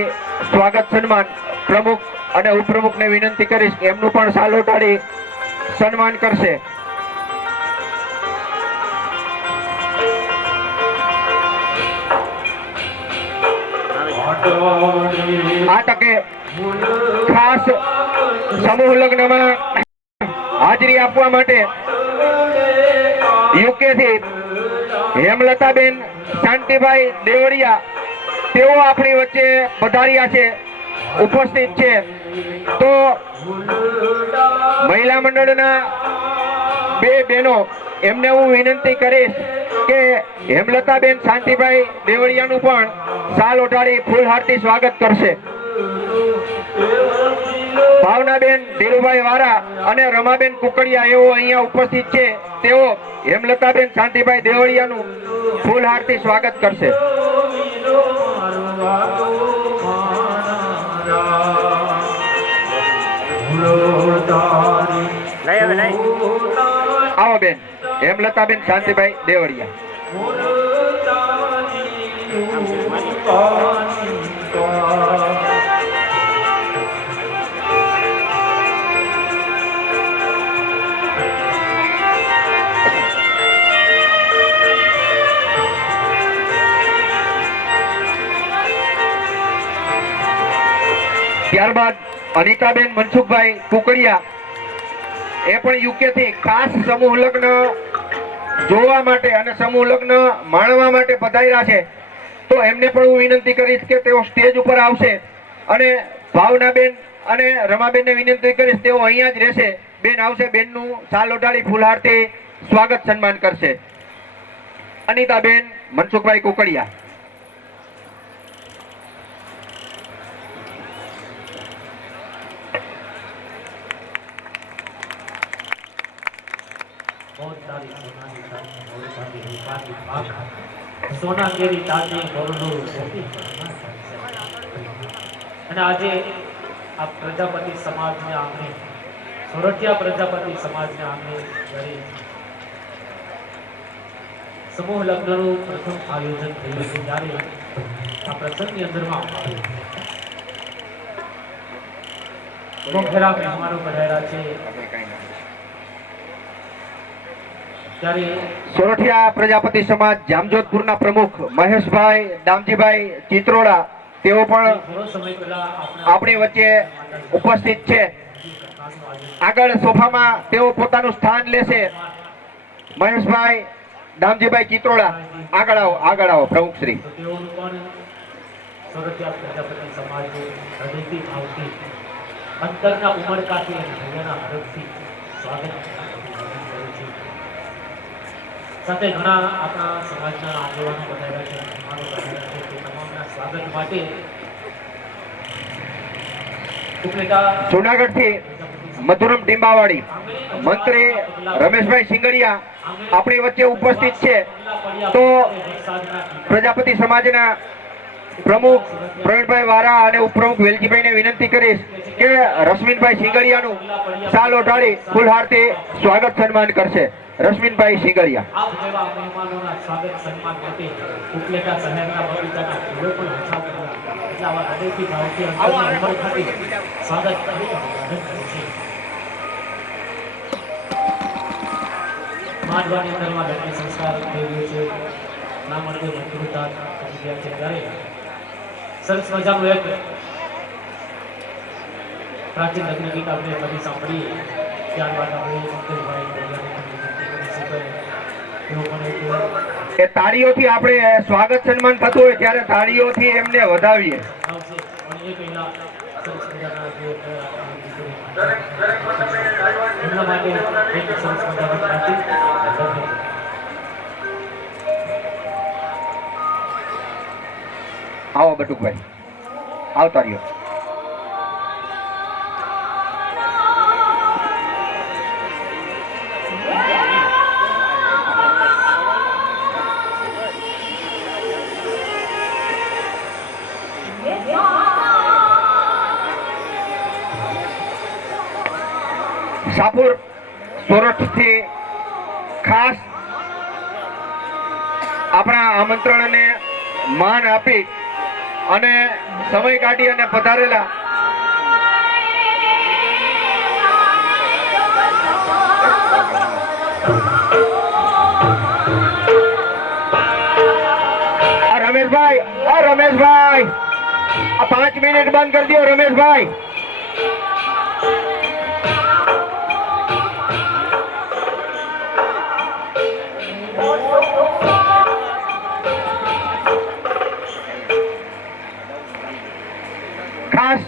સ્વાગત સન્માન પ્રમુખ અને ઉપપ્રમુખને વિનંતી કરીશ કે એમનું પણ શાલ ઓઢાડી સન્માન કરશે. આ તકે ખાસ સમૂહ લગ્નમાં હાજરી આપવા માટે યુકે થી હેમલતાબેન શાંતિભાઈ દેવળિયા તેઓ આપણી વચ્ચે પધાર્યા છે, ઉપસ્થિત છે. તો મહિલા મંડળના બે બહેનો એમને હું વિનંતી કરીશ કે હેમલતાબેન શાંતિભાઈ દેવળિયાનું પણ શાલ ઓઢાડી ફૂલહારથી સ્વાગત કરશે. ભાવનાબેન ધીરુભાઈ વારા અને રમાબેન કુકડિયા એવો અહીંયા ઉપસ્થિત છે. તેઓ હેમલતાબેન શાંતિભાઈ દેવળિયાનું ફૂલહારથી સ્વાગત કરશે. આવો બેન, હેમલતાબેન શાંતિભાઈ દેવળિયા. ત્યારબાદ અનિતાબેન મનસુખભાઈ કુકડિયા એ પણ યુકે થી ખાસ સમૂહ લગ્ન જોવા માટે અને સમૂહ લગ્ન માણવા માટે પધાર્યા છે. તો એમને પણ હું વિનંતી કરીશ કે તેઓ સ્ટેજ ઉપર આવશે અને ભાવનાબેન અને રમાબેનને વિનંતી કરીશ તેઓ અહીંયા જ રહેશે. બેન આવશે, બેનનું શાલ ઓઢાડી ફૂલહારથી સ્વાગત સન્માન કરશે. અનિતાબેન મનસુખભાઈ કુકડિયા. સોના કેરી તાજી મોરલું અને આજે આ પ્રજાપતિ સમાજને આંગણે સોરઠિયા પ્રજાપતિ સમાજને આંગણે જ્યારે સમૂહ લગ્નનું પ્રથમ આયોજન થયું છે ત્યારે આ પ્રસંગની અંદરમાં મોખેરા મહેમાનો પધાર્યા છે. ત્યારે સોરઠિયા પ્રજાપતિ સમાજ જામજોધપુરના પ્રમુખ મહેશભાઈ દામજીભાઈ ચિત્રોડા તેઓ પણ થોડો સમય પહેલા આપણી વચ્ચે ઉપસ્થિત છે. આગળ સોફામાં તેઓ પોતાનું સ્થાન લેશે. મહેશભાઈ દામજીભાઈ ચિત્રોડા આગળ આવો પ્રમુખ શ્રી. તો તેઓનું પણ સોરઠિયા પ્રજાપતિ સમાજ હૃદયથી ભાવથી અંતરના ઉમળકાથી અને હૃદયના હરખથી સ્વાગત કરે છે. સાથે ઘણા આપણા સમાજના આગેવાનો બધાયા છે, મહેમાનો બધાયા છે. તે તમામના સ્વાગત માટે ઉપલેટા જુનાગઢથી મધુરમ ડીંબાવાડી મંત્રી રમેશભાઈ સિંગડિયા આપણી વચ્ચે ઉપસ્થિત છે. તો પ્રજાપતિ સમાજના પ્રમુખ પ્રવીણભાઈ વારા અને ઉપપ્રમુખ વેલજીભાઈને વિનંતી કરીશ કે રશ્મિનભાઈ સિંગડિયાનું શાલ ઓઢાડી ફૂલહારથી સ્વાગત સન્માન કરશે. રશ્મિનભાઈ સિંગડિયા. આપ જેવા મહેમાનોના સ્વાગત સન્માન માટે ઉપલેટા શહેરના બગીચાના ફૂલો પણ ઓછા કરવા એટલે આવા હૃદયથી ભાવથી અંતરના ઉમળકાથી સ્વાગત કરી અભિવાદન કરે છે. માંડવાની અંદરમાં લગ્ન સંસ્કાર થઈ ગયો છે. નામ અંગે મંત્રુતા થઈ ગયા છે ત્યારે સરસ મજાનું એક પ્રાચીન લગ્ન ગીત આપણે બધી સાંભળીએ. ત્યારબાદ આપણે મંત્રીભાઈ એ તાળીઓથી આપણે સ્વાગત સન્માન થતું હોય ત્યારે તાળીઓથી એમને વધાવીએ. આવશે પણ એ પહેલા સરસ મજાના જે એમના માટે એક સરસ મજાનું પ્રાચીન લગ્ન. આવો બટુકભાઈ આવતા રહ્યો. શાહપુર સોરઠથી ખાસ આપણા આમંત્રણને માન આપી અને સમય કાઢી અને પધારેલા રમેશભાઈ આ 5 મિનિટ બંધ કરી દો રમેશભાઈ. ખાસ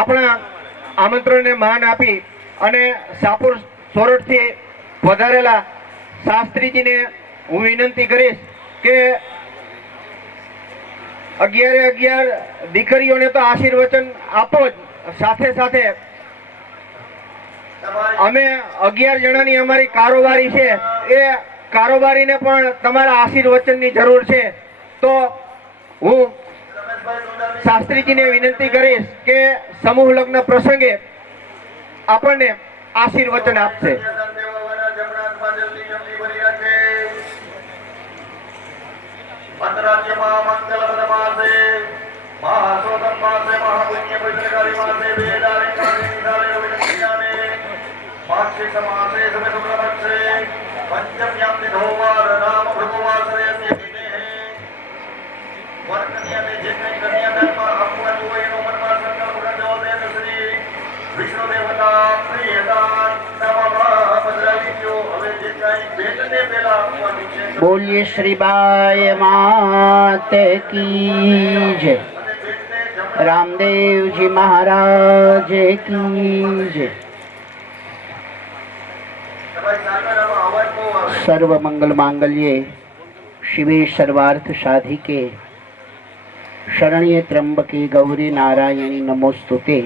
આપણા આમંત્રણને માન આપી અને શાહપુર સોરઠથી વધારેલા શાસ્ત્રીજીને હું વિનંતી કરીશ કે 11 દીકરીઓને તો આશીર્વચન આપો જ, સાથે સાથે અમે 11 જણાની અમારી કારોબારી છે, એ કારોબારીને પણ તમારા આશીર્વચનની જરૂર છે. તો હું શાસ્ત્રીજીને વિનંતી કરીશ કે સમૂહ લગ્ન પ્રસંગે આપણને આશીર્વચન આપશે. કન્યા જે કઈ કન્યાદાનમાં આપવાનું હોય એનો મનમાં સંકલ્પ बोलिए श्री बाय मात की जय, रामदेव जी महाराज की जय। सर्व मंगल मांगल्ये शिवे सर्वार्थ साधिके शरण्ये त्र्यंबके गौरी नारायणी नमोस्तुते।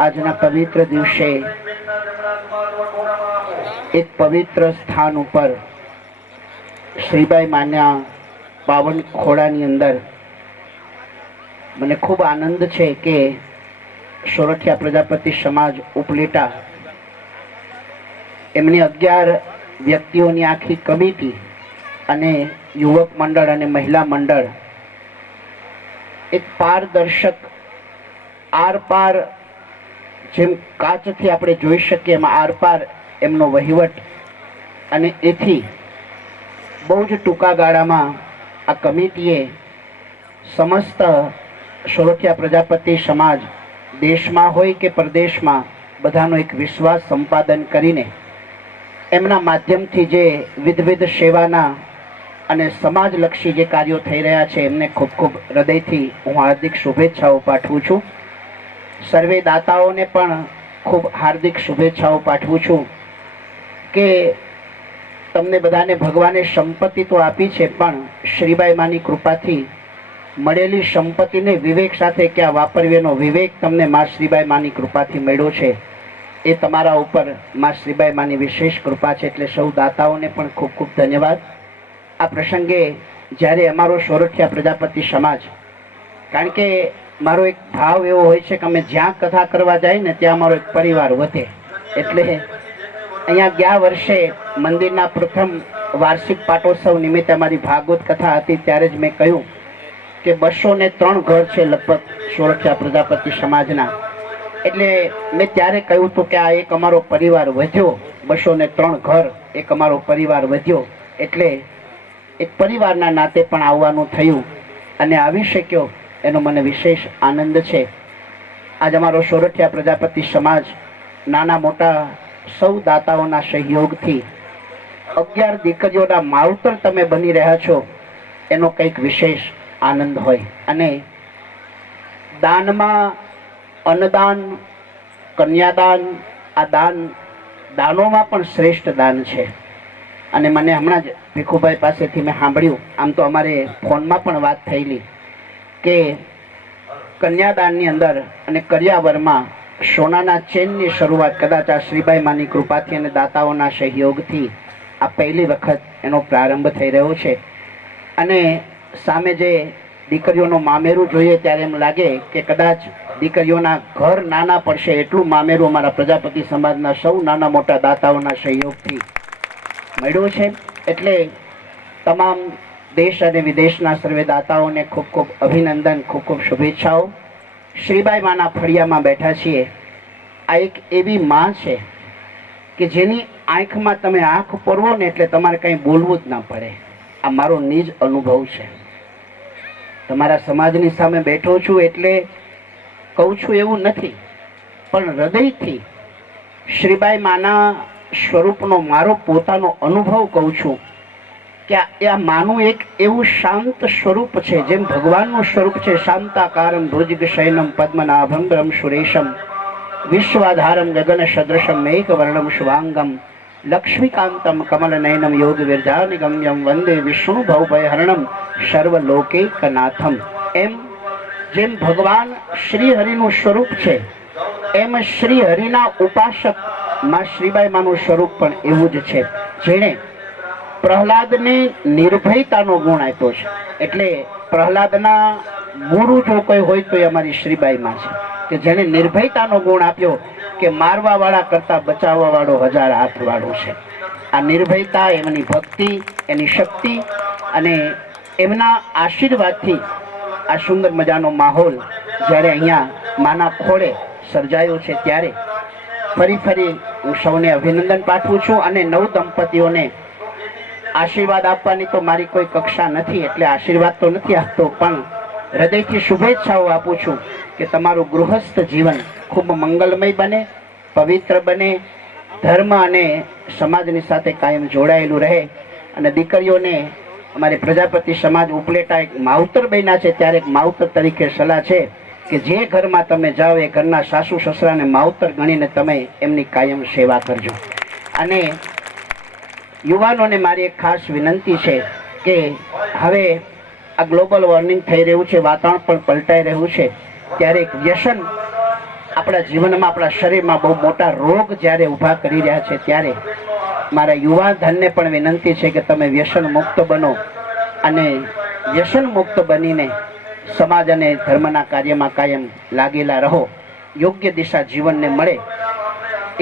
આજના પવિત્ર દિવસે એક પવિત્ર સ્થાન ઉપર શ્રીબાઈ માના પાવન ખોળાની અંદર મને ખૂબ આનંદ છે કે સોરઠિયા પ્રજાપતિ સમાજ ઉપલેટા એમની 11 વ્યક્તિઓની આખી કમિટી અને યુવક મંડળ અને મહિલા મંડળ એક પારદર્શક આરપાર જેમ કાચથી આપણે જોઈ શકીએ એમાં આરપાર એમનો વહીવટ અને એથી બહુ જ ટૂંકા ગાળામાં આ કમિટીએ સમસ્ત સોરઠિયા પ્રજાપતિ સમાજ દેશમાં હોય કે પ્રદેશમાં બધાનો એક વિશ્વાસ સંપાદન કરીને એમના માધ્યમથી જે વિવિધ સેવાના અને સમાજલક્ષી જે કાર્યો થઈ રહ્યા છે એમને ખૂબ ખૂબ હૃદયથી હું હાર્દિક શુભેચ્છાઓ પાઠવું છું। સર્વે દાતાઓને પણ ખૂબ હાર્દિક શુભેચ્છાઓ પાઠવું છું કે તમને બધાને ભગવાને સંપત્તિ તો આપી છે પણ શ્રીબાઈ માની કૃપાથી મળેલી સંપત્તિને વિવેક સાથે ક્યાં વાપરવી એનો વિવેક તમને મા શ્રીબાઈ માની કૃપાથી મળ્યો છે। એ તમારા ઉપર મા શ્રીબાઈ માની વિશેષ કૃપા છે, એટલે સૌ દાતાઓને પણ ખૂબ ખૂબ ધન્યવાદ। આ પ્રસંગે જ્યારે અમારો સોરઠિયા પ્રજાપતિ સમાજ, કારણ કે મારો એક ભાવ એવો હોય છે કે અમે જ્યાં કથા કરવા જાય ને ત્યાં અમારો એક પરિવાર વધે, એટલે અહીંયા ગયા વર્ષે મંદિરના પ્રથમ વાર્ષિક પાટોત્સવ નિમિત્તે અમારી ભાગવત કથા હતી ત્યારે જ મેં કહ્યું કે 203 ઘર છે લગભગ સોરઠિયા પ્રજાપતિ સમાજના, એટલે મેં ત્યારે કહ્યું હતું કે આ એક અમારો પરિવાર વધ્યો, 203 ઘર એક અમારો પરિવાર વધ્યો, એટલે એક પરિવારના નાતે પણ આવવાનું થયું અને આવી શક્યો એનો મને વિશેષ આનંદ છે। આજ અમારો સોરઠિયા પ્રજાપતિ સમાજ નાના મોટા સૌ દાતાઓના સહયોગથી 11 દીકરીઓના માવતર તમે બની રહ્યા છો એનો કંઈક વિશેષ આનંદ હોય। અને દાનમાં અન્નદાન, કન્યાદાન, આ દાનોમાં પણ શ્રેષ્ઠ દાન છે। અને મને હમણાં જ ભીખુભાઈ પાસેથી મેં સાંભળ્યું, આમ તો અમારે ફોનમાં પણ વાત થયેલી કે કન્યાદાનની અંદર અને કરિયાવરમાં સોનાના ચેનની શરૂઆત કદાચ આ શ્રીબાઈ માની કૃપાથી અને દાતાઓના સહયોગથી આ પહેલી વખત એનો પ્રારંભ થઈ રહ્યો છે। અને સામે જે દીકરીઓનો મામેરું જોઈએ ત્યારે એમ લાગે કે કદાચ દીકરીઓના ઘર નાના પડશે એટલું મામેરું અમારા પ્રજાપતિ સમાજના સૌ નાના મોટા દાતાઓના સહયોગથી મળ્યું છે। એટલે તમામ દેશ અને વિદેશના સર્વે દાતાઓને ખૂબ ખૂબ અભિનંદન, ખૂબ ખૂબ શુભેચ્છાઓ। શ્રીબાઈ માના ફળિયામાં બેઠા છીએ। આ એક એવી માં છે કે જેની આંખમાં તમે આંખ પરવો ને એટલે તમારે કંઈ બોલવું જ ના પડે। આ મારો નિજ અનુભવ છે। તમારા સમાજની સામે બેઠો છું એટલે કહું છું એવું નથી, પણ હૃદયથી શ્રીબાઈ માના સ્વરૂપનો મારો પોતાનો અનુભવ કહું છું કે આ માનું એક એવું શાંત સ્વરૂપ છે, જેમ ભગવાનનું સ્વરૂપ છે। શાંતાકારમ ભુજગશયનમ પદ્મનાભમ બ્રહ્મ સુરેશમ વિશ્વાધારમ ગગન સદૃશમ મેઘવર્ણમ શુભાંગમ લક્ષ્મીકાંતમ કમલનયનમ યોગ વિરજાનિગમ્યમ વંદે વિષ્ણુ ભવભયહરણમ સર્વલોકૈકનાથમ। એમ જેમ ભગવાન શ્રી હરિનું સ્વરૂપ છે એમ શ્રી હરિના ઉપાસક માં શ્રીબાઈ માનું સ્વરૂપ પણ એવું જ છે, જેણે પ્રહલાદને નિર્ભયતાનો ગુણ આપ્યો છે। એટલે પ્રહલાદના ગુરુ જો કોઈ હોય તો એ અમારી શ્રીબાઈ માં છે કે જેણે નિર્ભયતાનો ગુણ આપ્યો કે મારવા વાળા કરતા બચાવવા વાળો 1000 હાથ વાળો છે। આ નિર્ભયતા, એમની ભક્તિ, એની શક્તિ અને એમના આશીર્વાદથી આ સુંદર મજાનો માહોલ જ્યારે અહીંયા માના ખોળે સર્જાયો છે ત્યારે ફરી હું સૌને અભિનંદન પાઠવું છું। અને નવ દંપતીઓને આશીર્વાદ આપવાની તો મારી કોઈ કક્ષા નથી, એટલે આશીર્વાદ તો નથી આપતો, પણ હૃદયથી શુભેચ્છાઓ આપું છું કે તમારું ગૃહસ્થ જીવન ખૂબ મંગલમય બને, પવિત્ર બને ધર્મ અને સમાજની સાથે કાયમ જોડાયેલું રહે. અને દીકરીઓને અમારી પ્રજાપતિ સમાજ ઉપલેટા એક માવતર બન્યા છે, ત્યારે એક માવતર તરીકે સલાહ છે કે જે ઘરમાં તમે જાઓ એ ઘરના સાસુ સસરાને માવતર ગણીને તમે એમની કાયમ સેવા કરજો. અને યુવાનોને મારી એક ખાસ વિનંતી છે કે હવે આ ગ્લોબલ વોર્મિંગ થઈ રહ્યું છે, વાતાવરણ પણ પલટાઈ રહ્યું છે, ત્યારે એક વ્યસન આપણા જીવનમાં, આપણા શરીરમાં બહુ મોટા રોગ જ્યારે ઊભા કરી રહ્યા છે, ત્યારે મારા યુવા ધનને પણ વિનંતી છે કે તમે વ્યસન મુક્ત બનો અને વ્યસન મુક્ત બનીને સમાજ અને ધર્મના કાર્યમાં કાયમ લાગેલા રહો. યોગ્ય દિશા જીવનને મળે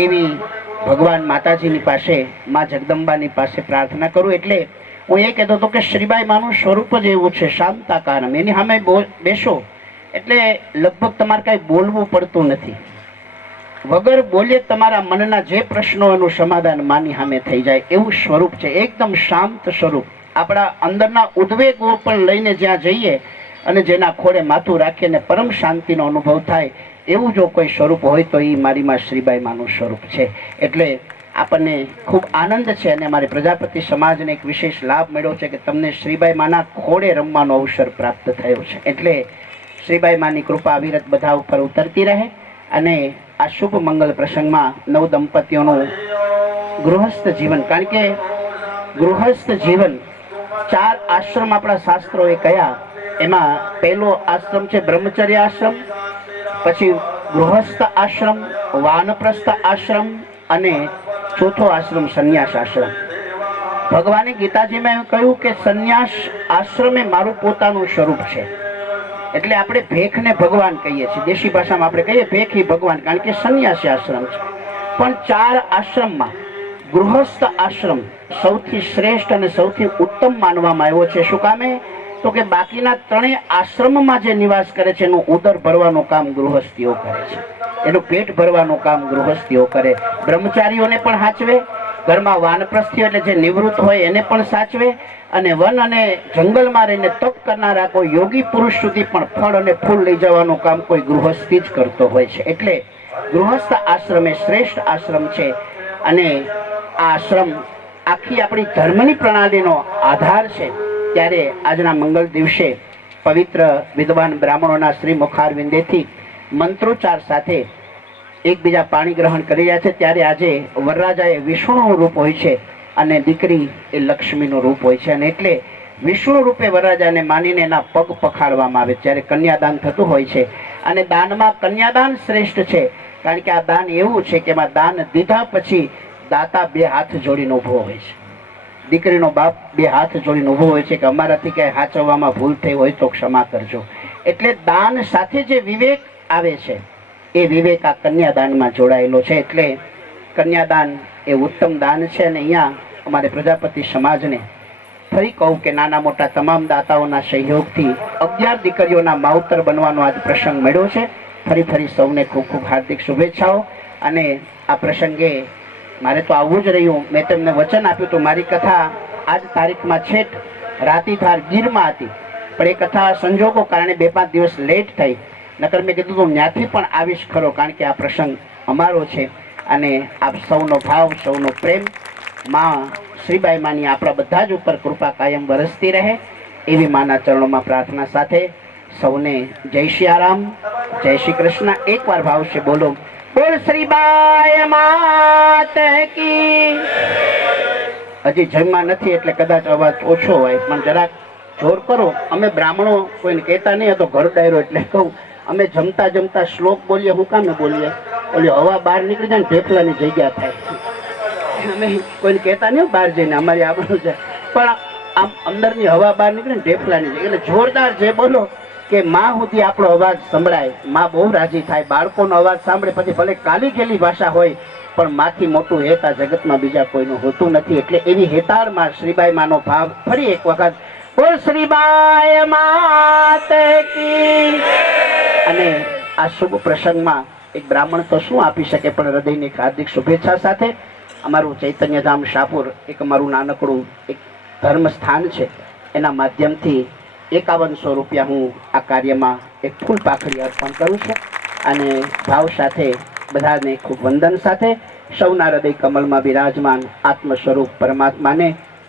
એવી ભગવાન માતાજીની પાસે, મા જગદંબાની પાસે પ્રાર્થના કરું. એટલે હું એ કહેતો હતો કે શ્રીબાઈ માનું સ્વરૂપ જ એવું છે, શાંતાકારમ. એની સામે બેસો એટલે લગભગ તમારે કાંઈ બોલવું પડતું નથી. વગર બોલે તમારા મનના જે પ્રશ્નોનું સમાધાન માની સામે થઈ જાય એવું સ્વરૂપ છે, એકદમ શાંત સ્વરૂપ. આપણા અંદરના ઉદ્વેગો પણ લઈને જ્યાં જઈએ અને જેના ખોળે માથું રાખીને પરમ શાંતિનો અનુભવ થાય એવું જો કોઈ સ્વરૂપ હોય તો એ મારી માં શ્રીબાઈ માનું સ્વરૂપ છે. એટલે આપણને ખૂબ આનંદ છે અને અમારી પ્રજાપતિ સમાજને એક વિશેષ લાભ મળ્યો છે કે તમને શ્રીબાઈ માના ખોળે રમવાનો અવસર પ્રાપ્ત થયો છે. એટલે શ્રીબાઈ માની કૃપા અવિરત બધા ઉપર ઉતરતી રહે. અને આ શુભ મંગલ પ્રસંગમાં નવ દંપતીઓનું ગૃહસ્થ જીવન, કારણ કે ગૃહસ્થ જીવન 4 આશ્રમ આપણા શાસ્ત્રોએ કયા, એમાં પહેલો આશ્રમ છે બ્રહ્મચર્ય આશ્રમ, પછી ગૃહસ્થ આશ્રમ, વાનપ્રસ્થ આશ્રમ અને ચોથો આશ્રમ સંન્યાસ આશ્રમ. ભગવાને ગીતાજીમાં એવું કહ્યું કે સંન્યાસ આશ્રમ એ મારું પોતાનું સ્વરૂપ છે. એટલે આપણે ભેખને ભગવાન કહીએ છીએ, દેશી ભાષામાં આપણે કહીએ ભેખ ઈ ભગવાન, કારણ કે સંન્યાસી આશ્રમ છે. પણ 4 આશ્રમમાં ગૃહસ્થ આશ્રમ સૌથી શ્રેષ્ઠ અને સૌથી ઉત્તમ માનવામાં આવ્યો છે. શું કામે? તો કે બાકીના 3 આશ્રમમાં જે નિવાસ કરે છે એનું ઉદર ભરવાનું કામ ગૃહસ્થીઓ કરે છે, એનું પેટ ભરવાનું કામ ગૃહસ્થીઓ કરે. બ્રહ્મચારીઓને પણ સાચવે, ઘરમાં વાનપ્રસ્થીઓ એટલે જે નિવૃત્ત હોય એને પણ સાચવે, અને વન અને જંગલમાં રહીને તપ કરનારા કોઈ યોગી પુરુષ સુધી પણ ફળ અને ફૂલ લઈ જવાનું કામ કોઈ ગૃહસ્થી જ કરતો હોય છે. એટલે ગૃહસ્થ આશ્રમ એ શ્રેષ્ઠ આશ્રમ છે. અને આ આશ્રમ આખી આપણી ધર્મની પ્રણાલીનો આધાર છે. ત્યારે આજના મંગળ દિવસે પવિત્ર વિદ્વાન બ્રાહ્મણોના શ્રી મુખારવિંદેથી મંત્રોચ્ચાર સાથે એકબીજા પાણી ગ્રહણ કરી રહ્યા છે. ત્યારે આજે વરરાજા એ વિષ્ણુનું રૂપ હોય છે અને દીકરી એ લક્ષ્મીનું રૂપ હોય છે. અને એટલે વિષ્ણુ રૂપે વરરાજાને માનીને એના પગ પખાડવામાં આવે જ્યારે કન્યાદાન થતું હોય છે. અને દાનમાં કન્યાદાન શ્રેષ્ઠ છે, કારણ કે આ દાન એવું છે કે એમાં દાન દીધા પછી દાતા 2 હાથ જોડીને ઊભો હોય છે. દીકરીનો બાપ 2 હાથ જોડીને ઊભો હોય છે કે અમારાથી ક્યાંય હાચવવામાં ભૂલ થઈ હોય તો ક્ષમા કરજો. એટલે દાન સાથે જે વિવેક આવે છે એ વિવેક આ કન્યાદાનમાં જોડાયેલો છે. એટલે કન્યાદાન એ ઉત્તમ દાન છે. અને અહીંયા અમારે પ્રજાપતિ સમાજને ફરી કહું કે નાના મોટા તમામ દાતાઓના સહયોગથી 11 દીકરીઓના માવતર બનવાનો આજ પ્રસંગ મળ્યો છે. ફરી સૌને ખૂબ ખૂબ હાર્દિક શુભેચ્છાઓ. અને આ પ્રસંગે મારે તો આવવું જ રહ્યું. મેં તેમને વચન આપ્યું હતું, મારી કથા આજ તારીખમાં છેટ રાતીધાર ગીરમાં હતી, પણ એ કથા સંજોગો કારણે 2-5 દિવસ લેટ થઈ. નકર મેં કીધું હું ત્યાંથી પણ આવીશ ખરો, કારણ કે આ પ્રસંગ અમારો છે. અને આપ સૌનો ભાવ, સૌનો પ્રેમ માં શ્રીબાઈ માની આપણા બધા જ ઉપર કૃપા કાયમ વરસતી રહે એવી માના ચરણોમાં પ્રાર્થના સાથે સૌને જય સિયારામ, જય શ્રી કૃષ્ણ. એકવાર ભાવ છે બોલો, બોલ શ્રીબાઈ માત કી. હજી જમવા નથી એટલે કદાચ અવાજ ઓછો હોય, પણ જરાક જોર કરો. અમે બ્રાહ્મણો કોઈને કહેતા નહીં, તો ઘર ડાયરો એટલે કહું, અમે જમતા શ્લોક બોલીએ. હું કામે બોલીએ? ઓલી હવા બહાર નીકળી જાય ને ઢેફલાની જગ્યા થાય. અમે કોઈને કહેતા નહીં બહાર જઈને, અમારી આપણું છે, પણ આમ અંદરની હવા બહાર નીકળે ને ઢેફલાની જગ્યા. એટલે જોરદાર જે બોલો કે માં સુધી આપણો અવાજ સંભળાય. માં બહુ રાજી થાય, બાળકોનો અવાજ સાંભળે. પછી ભલે કાલી ગયેલી ભાષા હોય, પણ માથી મોટું હેત આ જગતમાં બીજા કોઈનું હોતું નથી. એટલે એવી હેતાળમાં શ્રીબાઈ માનો ભાવ ફરી એક વખત, બોલ શ્રીબાઈ માત કી. અને આ શુભ પ્રસંગમાં એક બ્રાહ્મણ તો શું આપી શકે, પણ હૃદયની હાર્દિક શુભેચ્છા સાથે અમારું ચૈતન્યધામ શાહપુર એક અમારું નાનકડું એક ધર્મ સ્થાન છે, એના માધ્યમથી 5100 રૂપિયા હું આ કાર્યમાં એક ફૂલ પાખડી અર્પણ કરું છું. અને ભાવ સાથે બધાને ખૂબ વંદન સાથે સૌના હૃદય કમલમાં બિરાજમાન આત્મ સ્વરૂપ પરમાત્માને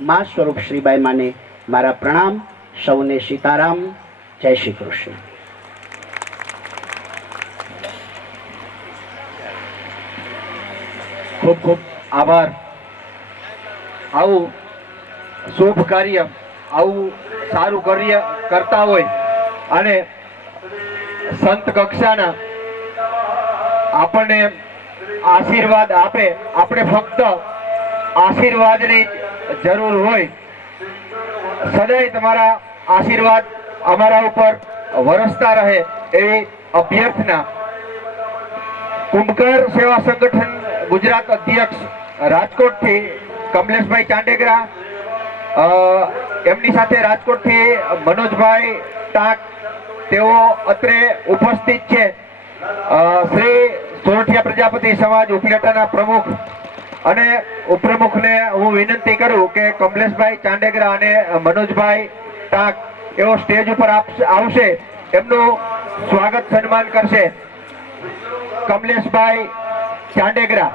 મા સ્વરૂપ શ્રીબાઈ માને મારા પ્રણામ. સૌને સીતારામ. જય શ્રી કૃષ્ણ. ખૂબ ખૂબ આભાર. આવું શુભ કાર્ય, આવું સારું કાર્ય કરતા હોય અને સંત કક્ષાના આપણને આશીર્વાદ આપે, આપણે ફક્ત આશીર્વાદની જરૂર હોય. સદાય તમારા આશીર્વાદ અમારા ઉપર વરસતા રહે એવી અભ્યર્થના. કુંભકર સેવા સંગઠન ગુજરાત અધ્યક્ષ રાજકોટથી કમલેશભાઈ ચાંડેગરા, એમની સાથે રાજકોટથી મનોજભાઈ ટાંક, તેઓ અત્રે ઉપસ્થિત છે. શ્રી સોરઠિયા પ્રજાપતિ સમાજ ઉપલેટાના પ્રમુખ અને ઉપપ્રમુખને હું વિનંતી કરું કે કમલેશભાઈ ચાંડેગરા અને મનોજભાઈ ટાંક એવો સ્ટેજ ઉપર આવશે, એમનું સ્વાગત સન્માન કરશે. કમલેશભાઈ ચાંડેગરા,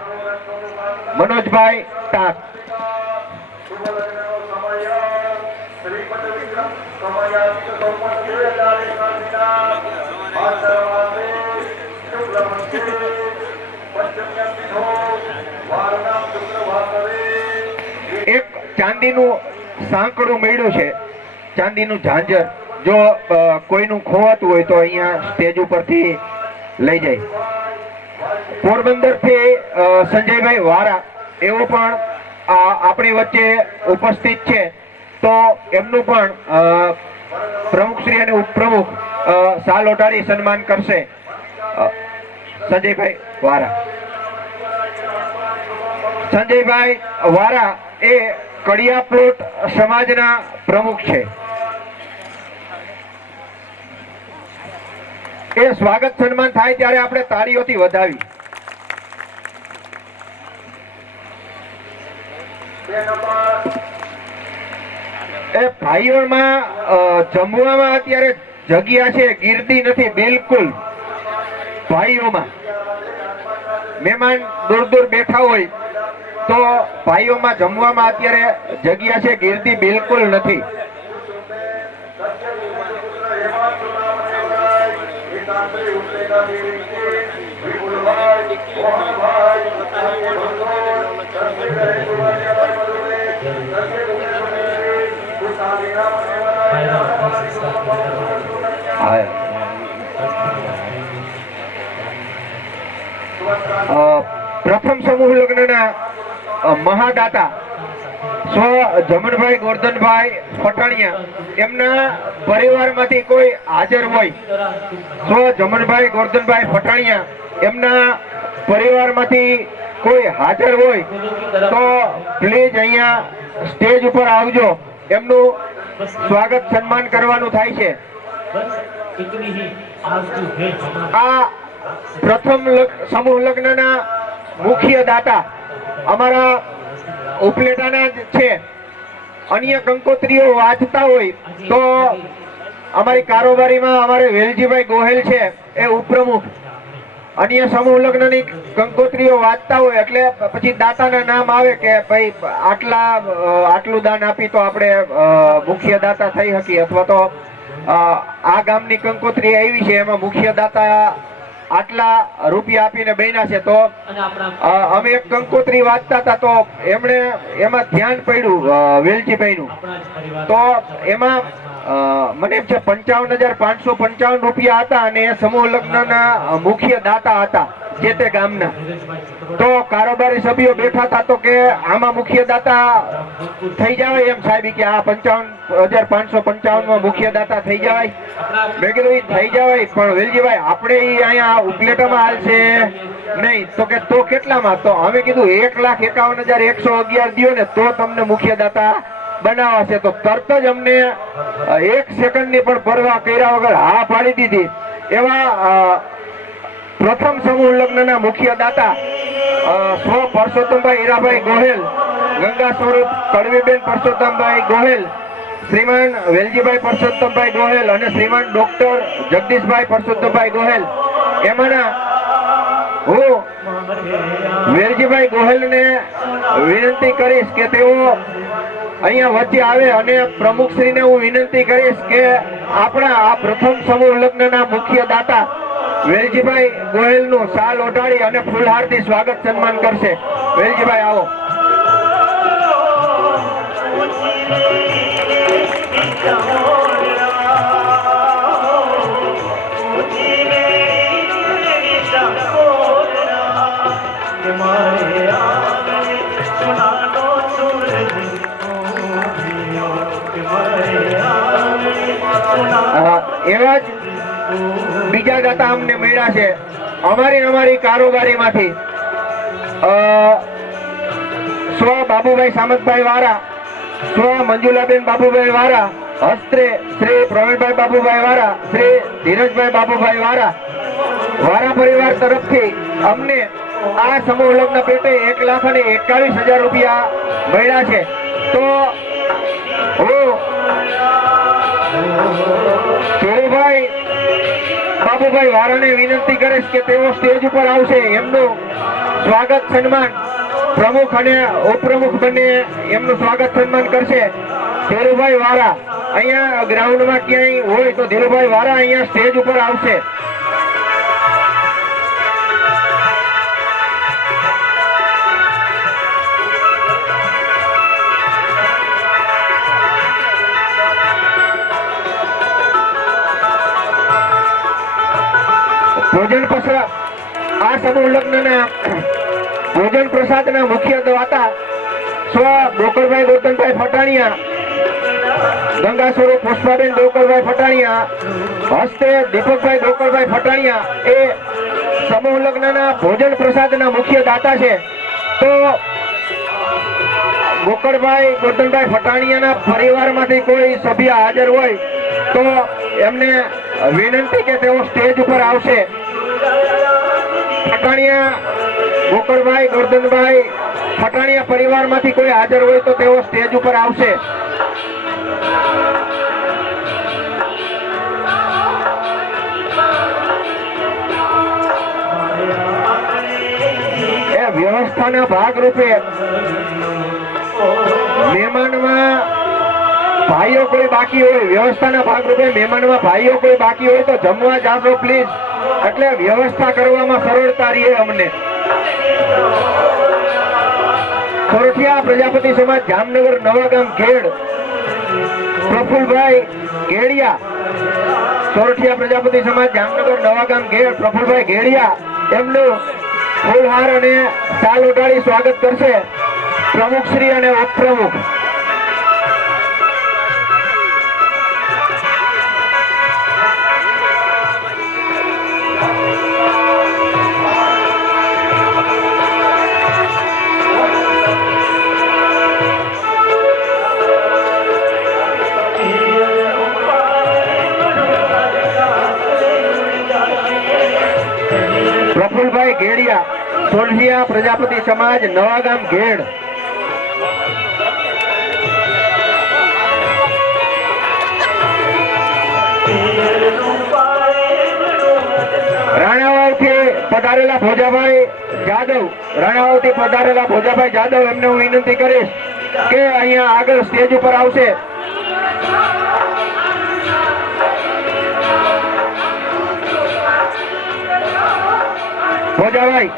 મનોજભાઈ ટાંક. એક ચાંદીનું સાંકડું મળ્યું છે, ચાંદીનું ઝાંઝર. જો કોઈનું ખોવાતું હોય તો અહીંયા સ્ટેજ ઉપરથી લઈ જાય. પોરબંદરથી સંજયભાઈ વારા એવો પણ આપણી વચ્ચે ઉપસ્થિત છે, તો એમનું પણ પ્રમુખશ્રી અને ઉપપ્રમુખ શાલ ઓઢાડી સન્માન કરશે. સંજયભાઈ વારા. સંજયભાઈ વારા એ કડિયા પ્લોટ સમાજના પ્રમુખ છે. એ સ્વાગત સન્માન થાય ત્યારે આપણે તાળીઓથી વધાવી. એ ભાઈઓમાં જમવામાં અત્યારે જગ્યા છે, ગીરદી નથી બિલકુલ. ભાઈઓમાં મહેમાન દૂર દૂર બેઠા હોય તો ભાઈઓમાં જમવામાં અત્યારે જગ્યા છે, ગીરદી બિલકુલ નથી. પ્રથમ સમૂહ લગ્નના મહાદાતા સ્વ જમણભાઈ ગોરધનભાઈ પટાણિયા, એમના પરિવારમાંથી કોઈ હાજર હોય, સ્વ જમણભાઈ ગોરધનભાઈ પટાણિયા એમના પરિવારમાંથી કોઈ હાજર હોય તો પ્લીઝ અહીંયા સ્ટેજ ઉપર આવજો. એમનું સ્વાગત સન્માન કરવાનું થાય છે. આ પ્રથમ સમૂહ લગ્નના મુખ્ય દાતા અમારા ઉપલેટાના જ છે. અન્ય કંકોત્રીઓ વાંચતા હોય તો અમારી કારોબારીમાં અમારે વેલજીભાઈ ગોહેલ છે, એ ઉપપ્રમુખ. અન્ય સમૂહ લગ્નની કંકોત્રીઓ વાંચતા હોય એટલે પછી દાતાના નામ આવે કે ભાઈ આટલું દાન આપી તો આપણે મુખ્ય દાતા થઈ શકીએ, અથવા તો આ ગામની કંકોત્રી આવી છે એમાં મુખ્ય દાતા આટલા રૂપિયા આપીને બન્યા છે. તો અમે એક કંકોત્રી વાંચતા હતા તો એમણે એમાં ધ્યાન પડ્યું વેલજીભાઈનું, તો એમાં મને એમ છે 55,555 રૂપિયા હતા અને એ સમૂહ લગ્નના મુખ્ય દાતા હતા જે તે ગામના. તો કારોબારી સભ્યો બેઠા હતા તો કે આમાં મુખ્ય દાતા થઈ જાય એમ સાહેબ કે આ 55,555 માં મુખ્ય દાતા થઈ જાય. મેં કીધું થઈ જાય પણ વેલજીભાઈ આપણે અહીંયા ઉપલેટામાં હાલ છે નહીં. તો કે તો કેટલામાં? તો અમે કીધું 1,51,111 દો ને તો તમને મુખ્ય દાતા બનાવાશે. તો તરત જ અમને 1 સેકન્ડની પણ પરવા કર્યા વગર હા પાડી દીધી. એવા પ્રથમ સમૂહ લગ્નના મુખ્ય દાતા સ્વ પરસોત્તમભાઈ હીરાભાઈ ગોહેલ, ગંગા સ્વરૂપ કડવીબેન પરસોત્તમભાઈ ગોહેલ, શ્રીમાન વેલજીભાઈ પરસોત્તમભાઈ ગોહેલ અને શ્રીમાન ડોક્ટર જગદીશભાઈ પરસોત્તમભાઈ ગોહેલ. એમાંના હું વેરજીભાઈ ગોહેલને વિનંતી કરીશ કે તેઓ અહીંયા વચ્ચે આવે અને પ્રમુખશ્રીને હું વિનંતી કરીશ કે આપણા આ પ્રથમ સમૂહ લગ્નના મુખ્ય દાતા વેલજીભાઈ ગોહેલનું શાલ ઓઢાડી અને ફૂલહારથી સ્વાગત સન્માન કરશે. વેલજીભાઈ આવો. એવા જ બીજા દાતા અમને મળ્યા છે અમારી કારોબારીમાંથી. સ્વ બાબુભાઈ સામતભાઈ વારા, સ્વ મંજુલાબેન બાબુભાઈ વારા, હસ્તે શ્રી પ્રવીણભાઈ બાબુભાઈ વારા, શ્રી ધીરજભાઈ બાબુભાઈ વારા, વારા પરિવાર તરફથી અમને આ સમૂહ લગ્ન પેટે 1,21,000 રૂપિયા મળ્યા છે. તો હું ધીરુભાઈ બાબુભાઈ વારાને વિનંતી કરીશ કે તેઓ સ્ટેજ ઉપર આવશે. એમનું સ્વાગત સન્માન પ્રમુખ અને ઉપપ્રમુખ બંને એમનું સ્વાગત સન્માન કરશે. ધીરુભાઈ વારા અહીંયા ગ્રાઉન્ડમાં ક્યાંય હોય તો ધીરુભાઈ વારા અહીંયા સ્ટેજ ઉપર આવશે. ભોજન પ્રસાદ આ સમૂહ લગ્નના ભોજન પ્રસાદના મુખ્ય દાતા સ્વ ડોકરભાઈ ગોતનભાઈ ફટાણિયા, ગંગા સ્વરૂપ પુષ્પાબેન ડોકરભાઈ ફટાણિયા, હસ્તે દીપકભાઈ ડોકરભાઈ ફટાણિયા એ સમૂહ લગ્નના ભોજન પ્રસાદના મુખ્ય દાતા છે. તો ગોકળભાઈ ગોતનભાઈ ફટાણિયાના પરિવારમાંથી કોઈ સભ્ય હાજર હોય તો એમને વિનંતી કે તેઓ સ્ટેજ ઉપર આવશે. ફટાણિયા ગોકળભાઈ ગોરધનભાઈ ફટાણિયા પરિવારમાંથી કોઈ હાજર હોય તો તેઓ સ્ટેજ ઉપર આવશે. એ વ્યવસ્થાના ભાગરૂપે મહેમાનમાં ભાઈઓ કોઈ બાકી હોય, વ્યવસ્થાના ભાગરૂપે મહેમાનમાં ભાઈઓ કોઈ બાકી હોય તો જમવા જાજો પ્લીઝ, એટલે વ્યવસ્થા કરવામાં સરળતા રહે અમને. સોરઠિયા પ્રજાપતિ સમાજ જામનગર નવાગામ ઘેડ પ્રફુલભાઈ ઘેડિયા, સોરઠિયા પ્રજાપતિ સમાજ જામનગર નવાગામ ઘેડ પ્રફુલભાઈ ઘેડિયા એમનું ફૂલહાર અને શાલ ઓઢાડી સ્વાગત કરશે પ્રમુખશ્રી અને ઉપપ્રમુખ. પ્રફુલભાઈ ઘેડિયા, સોરઠિયા પ્રજાપતિ સમાજ નવાગામ ઘેડ. રાણાવાવથી પધારેલા ભોજાભાઈ જાદવ, રાણાવાવથી પધારેલા ભોજાભાઈ જાદવ એમને હું વિનંતી કરીશ કે અહીંયા આગળ સ્ટેજ ઉપર આવશે. ભોજાભાઈ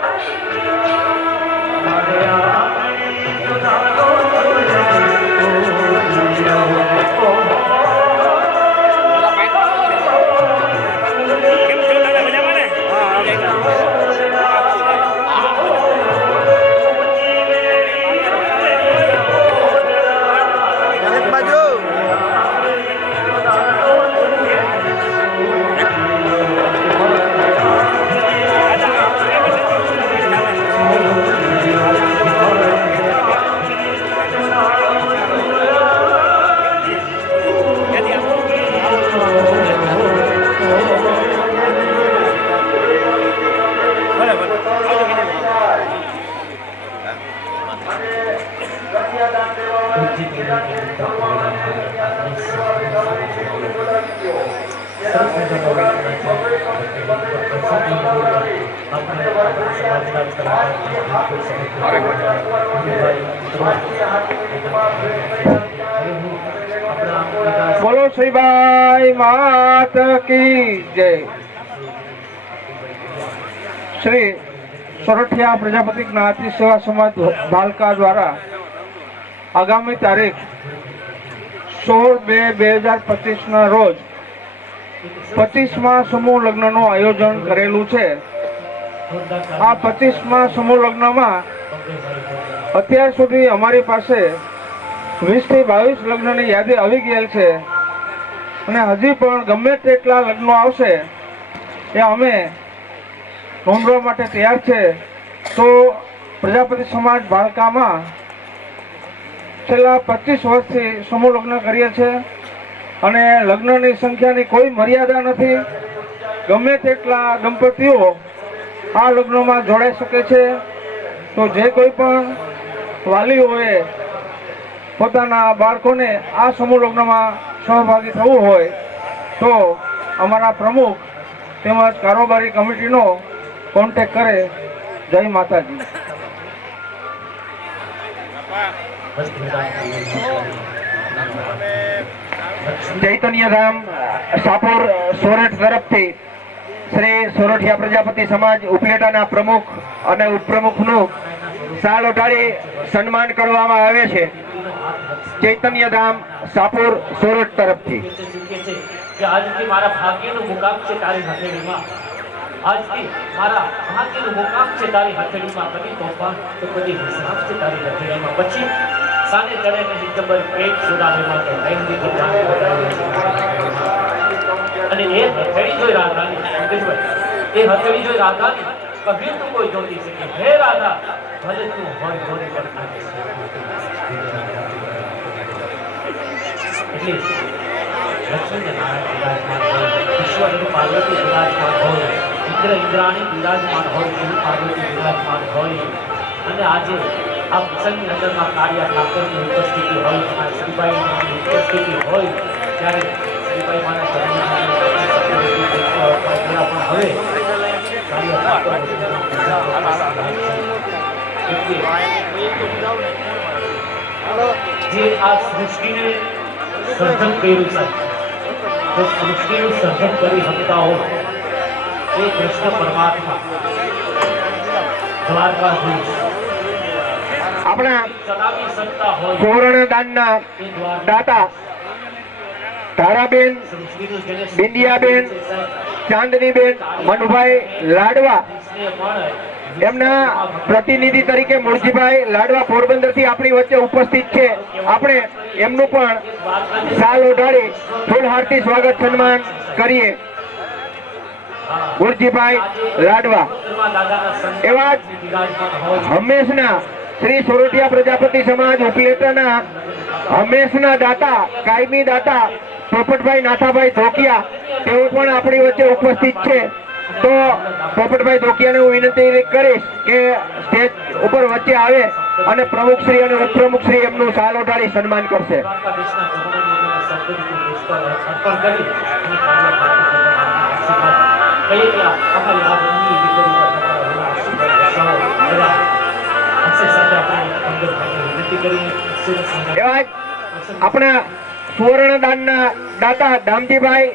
બોલો શ્રીભાઈ માત કી જય. શ્રી સોરઠિયા પ્રજાપતિ જ્ઞાતિ સેવા સમાજ ભાલકા દ્વારા આગામી તારીખ 16/2/2025 ના રોજ 25મા સમૂહ લગ્નનું આયોજન કરેલું છે. આ 25મા સમૂહ લગ્નમાં અત્યાર સુધી અમારી પાસે 20 થી 22 લગ્નની યાદી આવી ગયેલ છે અને હજી પણ ગમે તેટલા લગ્નો આવશે એ અમે નોંધવા માટે તૈયાર છે. તો પ્રજાપતિ સમાજ ભાલકામાં છેલ્લા 25 વર્ષથી સમૂહ લગ્ન કરીએ છીએ અને લગ્નની સંખ્યાની કોઈ મર્યાદા નથી. ગમે તેટલા દંપતીઓ આ લગ્નમાં જોડાઈ શકે છે. તો જે કોઈ પણ વાલીઓએ પોતાના બાળકોને આ સમૂહ લગ્નમાં સહભાગી થવું હોય તો અમારા પ્રમુખ તેમજ કારોબારી કમિટીનો કોન્ટેક્ટ કરે. જય માતાજી. ચૈતન્યધામ સાપુર સોરઠ તરફથી શ્રી સોરઠિયા પ્રજાપતિ સમાજ ઉપલેટાના પ્રમુખ અને ઉપપ્રમુખનું શાલ ઓઢાડી સન્માન કરવામાં આવે છે. ચૈતન્યધામ સાપુર સોરઠ તરફથી કે આજથી મારા ભાગ્યનું મુકામ છે તારી હથેળીમાં. આજથી મારા ભાગ્યનું મુકામ છે તારી હથેળીમાં. કદી તોફાન તો કદી વિશ્રામ છે તારી હથેળીમાં. પછી સાને ચડે નહીં જબર પેટ સુરાવેમાં કે મહેંદી તો જાણે અને એ હથેળી જોઈ રાધાની એ હથેળી જોઈ રાધાની કભી તું કોઈ જોતી શકે. હે રાધા ભલે તું હોય ગોરી પણ એટલે લક્ષ્મી નારાયણ વિરાજમાન હોય, ઈશ્વર અને પાર્વતી વિરાજમાન હોય, ઇન્દ્ર ઇન્દ્રાણી વિરાજમાન હોય, શિવ પાર્વતી વિરાજમાન હોય અને આજે આ પ્રસંગની અંદરમાં કાળિયા ઠાકોરની ઉપસ્થિતિ હોય, શ્રીબાઈની ઉપસ્થિતિ હોય ત્યારે શ્રીબાઈ માના ચરણમાં હવે કાળિયા ઠાકોર જે આ સૃષ્ટિને સર્જન કર્યું છે તો સૃષ્ટિનું સર્જન કરી શકતા હોય એ કૃષ્ણ પરમાત્મા દ્વારકાધીશ આપણા ચલાવી શકતા હોય સુવર્ણદાનના દાતા તારાબેન, સૃષ્ટિનું જેને બિંદિયાબેન, ચાંદનીબેન મનુભાઈ લાડવા એમના પ્રતિનિધિ તરીકે મુરજીભાઈ લાડવા પોરબંદરથી આપણી વચ્ચે ઉપસ્થિત છે. આપણે એમનું પણ શાલ ઓઢાડી ફૂલહારથી સ્વાગત સન્માન કરીએ. મુરજીભાઈ લાડવા એવા હંમેશના શ્રી સોરઠિયા પ્રજાપતિ સમાજ ઉપલેટાના હંમેશના દાતા, કાયમી દાતા પોપટભાઈ નાથાભાઈ ધોકિયા તેઓ પણ આપણી વચ્ચે ઉપસ્થિત છે. તો પોપટભાઈ ધોકિયાને હું વિનંતી કરીશ કે સ્ટેજ ઉપર વચ્ચે આવે અને પ્રમુખશ્રી અને ઉપપ્રમુખશ્રી એમનું શાલ ઓઢાડી સન્માન કરશે. એવા આપણા સુવર્ણદાનના દાતા દામજીભાઈ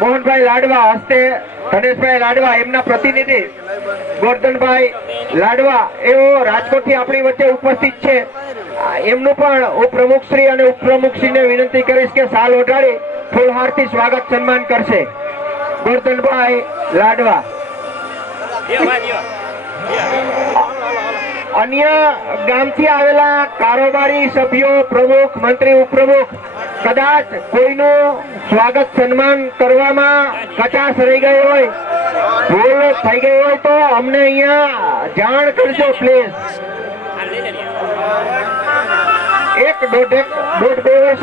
મોહનભાઈ લાડવા હસ્તે ધનેશભાઈ લાડવા એમના પ્રતિનિધિ ગોરધનભાઈ લાડવા એઓ રાજકોટથી આપણી વચ્ચે ઉપસ્થિત છે. એમનું પણ હું પ્રમુખશ્રી અને ઉપપ્રમુખશ્રીને વિનંતી કરીશ કે શાલ ઓઢાડી ફૂલહારથી સ્વાગત સન્માન કરશે. ગોરધનભાઈ લાડવા અન્ય ગામથી આવેલા કારોબારી સભ્યો, પ્રમુખ, મંત્રી, ઉપપ્રમુખ કદાચ કોઈનું સ્વાગત સન્માન કરવામાં કચાશ રહી ગઈ હોય, ભૂલ થઈ ગઈ હોય તો અમને અહીંયા જાણ કરજો પ્લીઝ. 1 દોઢ 2 વર્ષની